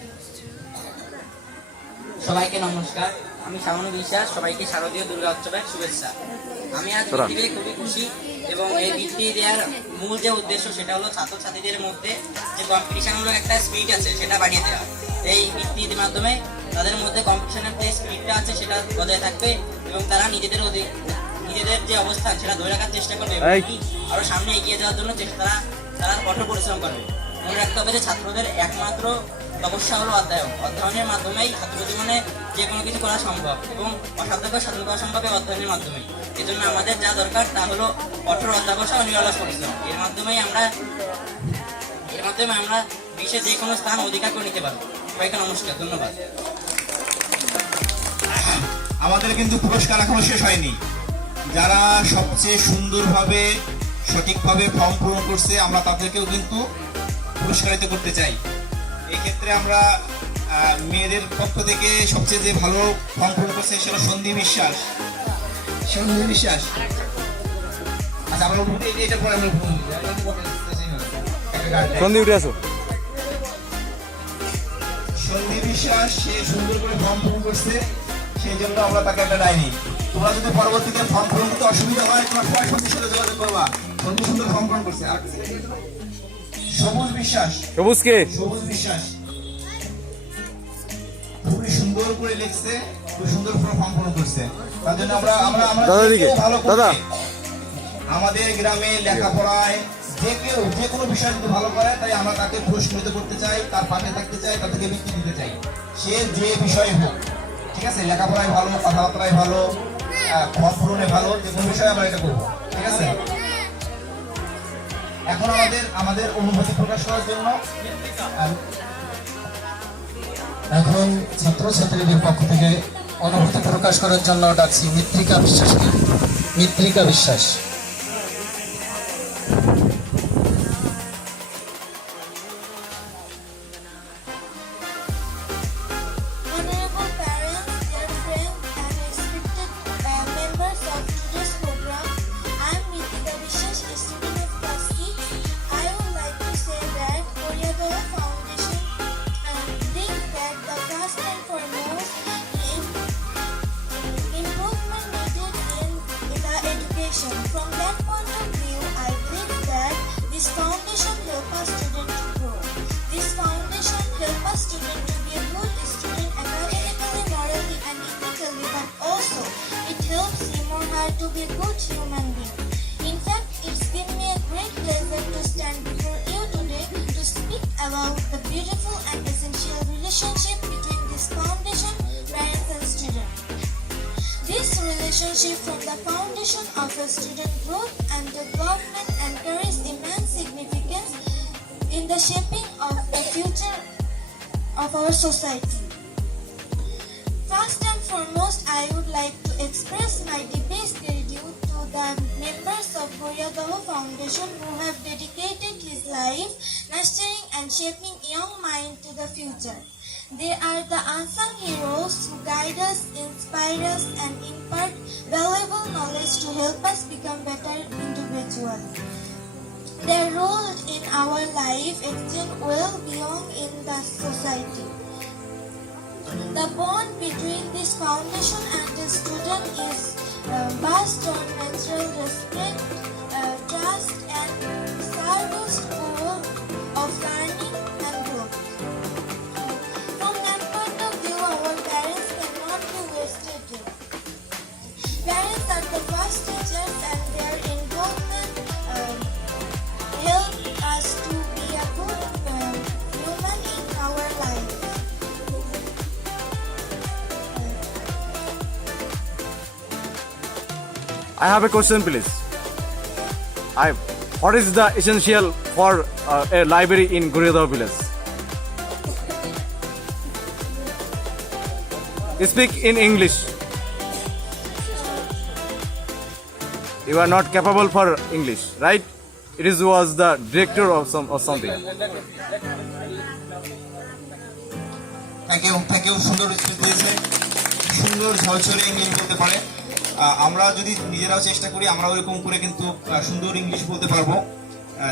সবাইকে নমস্কার, আমি শাওন বিশ্বাস। সবাইকে শারদীয় দুর্গা উৎসবের শুভেচ্ছা। আমি আজ বৃত্তি পেয়ে খুবই খুশি এবং এই বৃত্তি দেওয়ার মূল যে উদ্দেশ্য সেটা হলো ছাত্রছাত্রীদের মধ্যে যে কম্পিটিশনমূলক একটা স্পিরিট আছে সেটা বাড়িয়ে দেওয়া। এই বৃত্তির মাধ্যমে তাদের মধ্যে কম্পিটিশনের যে স্পিরিটটা আছে সেটা বজায় থাকবে এবং তারা নিজেদের যে অবস্থান সেটা ধরে রাখার চেষ্টা করবে এবং আরো সামনে এগিয়ে যাওয়ার জন্য তারা কঠোর পরিশ্রম করবে। মনে রাখতে হবে যে ছাত্রদের একমাত্র তপস্যা হলো অধ্যয়ন। অধ্যয়নের মাধ্যমেই ছাত্র জীবনে যে কোনো কিছু করা সম্ভব এবং অসাধ্যকে সাধন করা সম্ভব এই অধ্যয়নের মাধ্যমেই। এই জন্য আমাদের যা দরকার তা হলো কঠোর অধ্যাবসা ও নিরলস পরিশ্রম। এর মাধ্যমে আমরা বিশ্বের যে কোনো স্থান অধিকার করে নিতে পারবো। সবাইকে নমস্কার, ধন্যবাদ। আমাদের কিন্তু পুরস্কার এখনো শেষ হয়নি। যারা সবচেয়ে সুন্দরভাবে সঠিকভাবে ফর্ম পূরণ করছে আমরা তাদেরকেও কিন্তু পুরস্কারিত করতে চাই। এই ক্ষেত্রে আমরা মেয়েদের পক্ষ থেকে সবচেয়ে যে ভালো ফর্ম পূরণ করছে সেটা সন্ধি বিশ্বাস। আচ্ছা, আমরা এটা পরে আমরা সন্ধি উঠে আসো। সন্ধি বিশ্বাস সে সুন্দর করে ফর্ম পূরণ করছে, সেই জন্য আমরা তাকে একটা ডাইনি। তোমরা যদি পরবর্তীতে ফর্ম পূরণ করতে অসুবিধা হয় তোমরা সবাই সন্ধির সাথে যোগাযোগ করবা। সন্ধি সুন্দর ফর্ম পূরণ করছে। আর সবুজ বিশ্বাস খুবই সুন্দর করে লিখছে, খুব সুন্দর ফর্ম পূরণ করছে। তার জন্য আমরা ভালো করে আমাদের গ্রামে লেখাপড়ায় যে কোনো বিষয় যদি ভালো করে তাই আমরা তাকে পুরস্কৃত করতে চাই, তার পাশে থাকতে চাই, তার থেকে বৃত্তি দিতে চাই, সে যে বিষয় হোক। ঠিক আছে, লেখাপড়ায় ভালো, কথাবার্তায় ভালো, ফর্ম পূরণে ভালো, যে কোনো বিষয়ে আমরা এটা করবো। ঠিক আছে, এখন আমাদের অনুভূতি প্রকাশ করার জন্য এখন ছাত্রছাত্রীদের পক্ষ থেকে অনুভূতি প্রকাশ করার জন্য ডাকছি মিত্রিকা বিশ্বাসকে। মিত্রিকা বিশ্বাস। Honorable parents, dear friends, and respected members of today's program, I am Nitika Vishwash, a student of class 6. I would like to say that Koryadara Foundation thinks that the first and foremost improvement needed in the education. From that point of view, I believe that this foundation helps us students to grow. This foundation helps us students to be a good student academically, morally, and ethically, but also it helps him or her to be a good human being. In fact, it's given me a great pleasure to stand before you today to speak about the beautiful and essential relationship between this foundation, parents, and student. This relationship from the foundation of a student growth and development and carries immense significance in the shaping of the future of our society. First and foremost, I would like to express my deepest gratitude to the members of Goriadaho Foundation who have dedicated his life nurturing and shaping young mind to the future. They are the unsung heroes who guide us, inspire us, and impart valuable knowledge to help us become better individuals. Their role in our life extends well beyond in the society. The bond between this foundation and the student is based on mutual respect, trust, and service goal of learning and growth. From that point of view, our parents cannot be wasted here. Parents are the first teachers, and their involvement help us to be a good human in our life. I have a question, please. What is the essential for a library in Goriadaho village? Speak in English. You are not capable for English, right? It was the director of something. Thank you সুন্দর speech দিয়েছে, সুন্দর ঝলঝলে English বলতে পারে। আমরা যদি নিজেরাও চেষ্টা করি আমরা ওরকম করে কিন্তু সুন্দর ইংলিশ বলতে পারবো।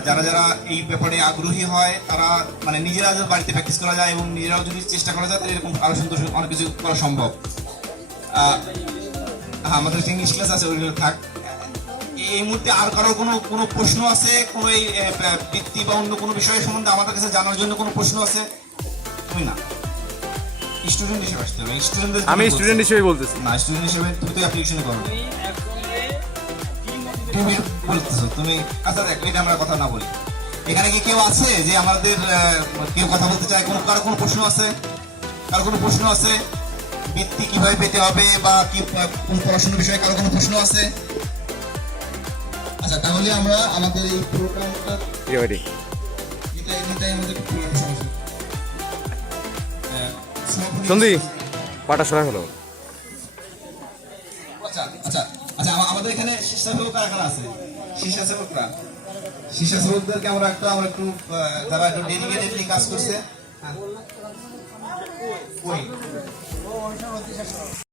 যারা যারা এই ব্যাপারে আগ্রহী হয় তারা মানে নিজেরা যদি বাড়িতে প্র্যাকটিস করা যায় এবং নিজেরাও যদি চেষ্টা করা যায় তাহলে এরকম আরো সুন্দর অনেক কিছু করা সম্ভব। আমাদের ইংলিশ ক্লাস আছে ওইগুলো থাক। এই মুহূর্তে আর কারোর কোনো প্রশ্ন আছে কোনো এই বৃত্তি বা অন্য কোনো বিষয় সম্বন্ধে আমাদের কাছে জানার জন্য কোনো প্রশ্ন আছে? তুমি না, স্টুডেন্ট হিসেবে আসতে হবে। আমি স্টুডেন্ট হিসেবে বলতেছি। না, স্টুডেন্ট হিসেবে তুমি তো অ্যাপ্লিকেশন করো, তুমি বলতেছো তুমি। আচ্ছা দেখ, এটা আমরা কথা না বলি। এখানে কি কেউ আছে যে আমাদের কেউ কথা বলতে চায়? কারো কোনো প্রশ্ন আছে? কারো কোনো প্রশ্ন আছে? বৃত্তি কিভাবে পেতে হবে বা কি কোন পড়াশোনার বিষয়ে কারো কোনো প্রশ্ন আছে? আচ্ছা, তাহলে আমরা আমাদের এই প্রোগ্রামটা এটাই আমাদের প্রোগ্রাম সমস্যা। সন্ধি পাটা সরা হলো। আচ্ছা আচ্ছা আচ্ছা, আমাদের এখানে স্বেচ্ছাসেবক কারা আছে? স্বেচ্ছাসেবকদেরকে আমরা একটু যারা একটু ডেডিকেটেডলি কাজ করছে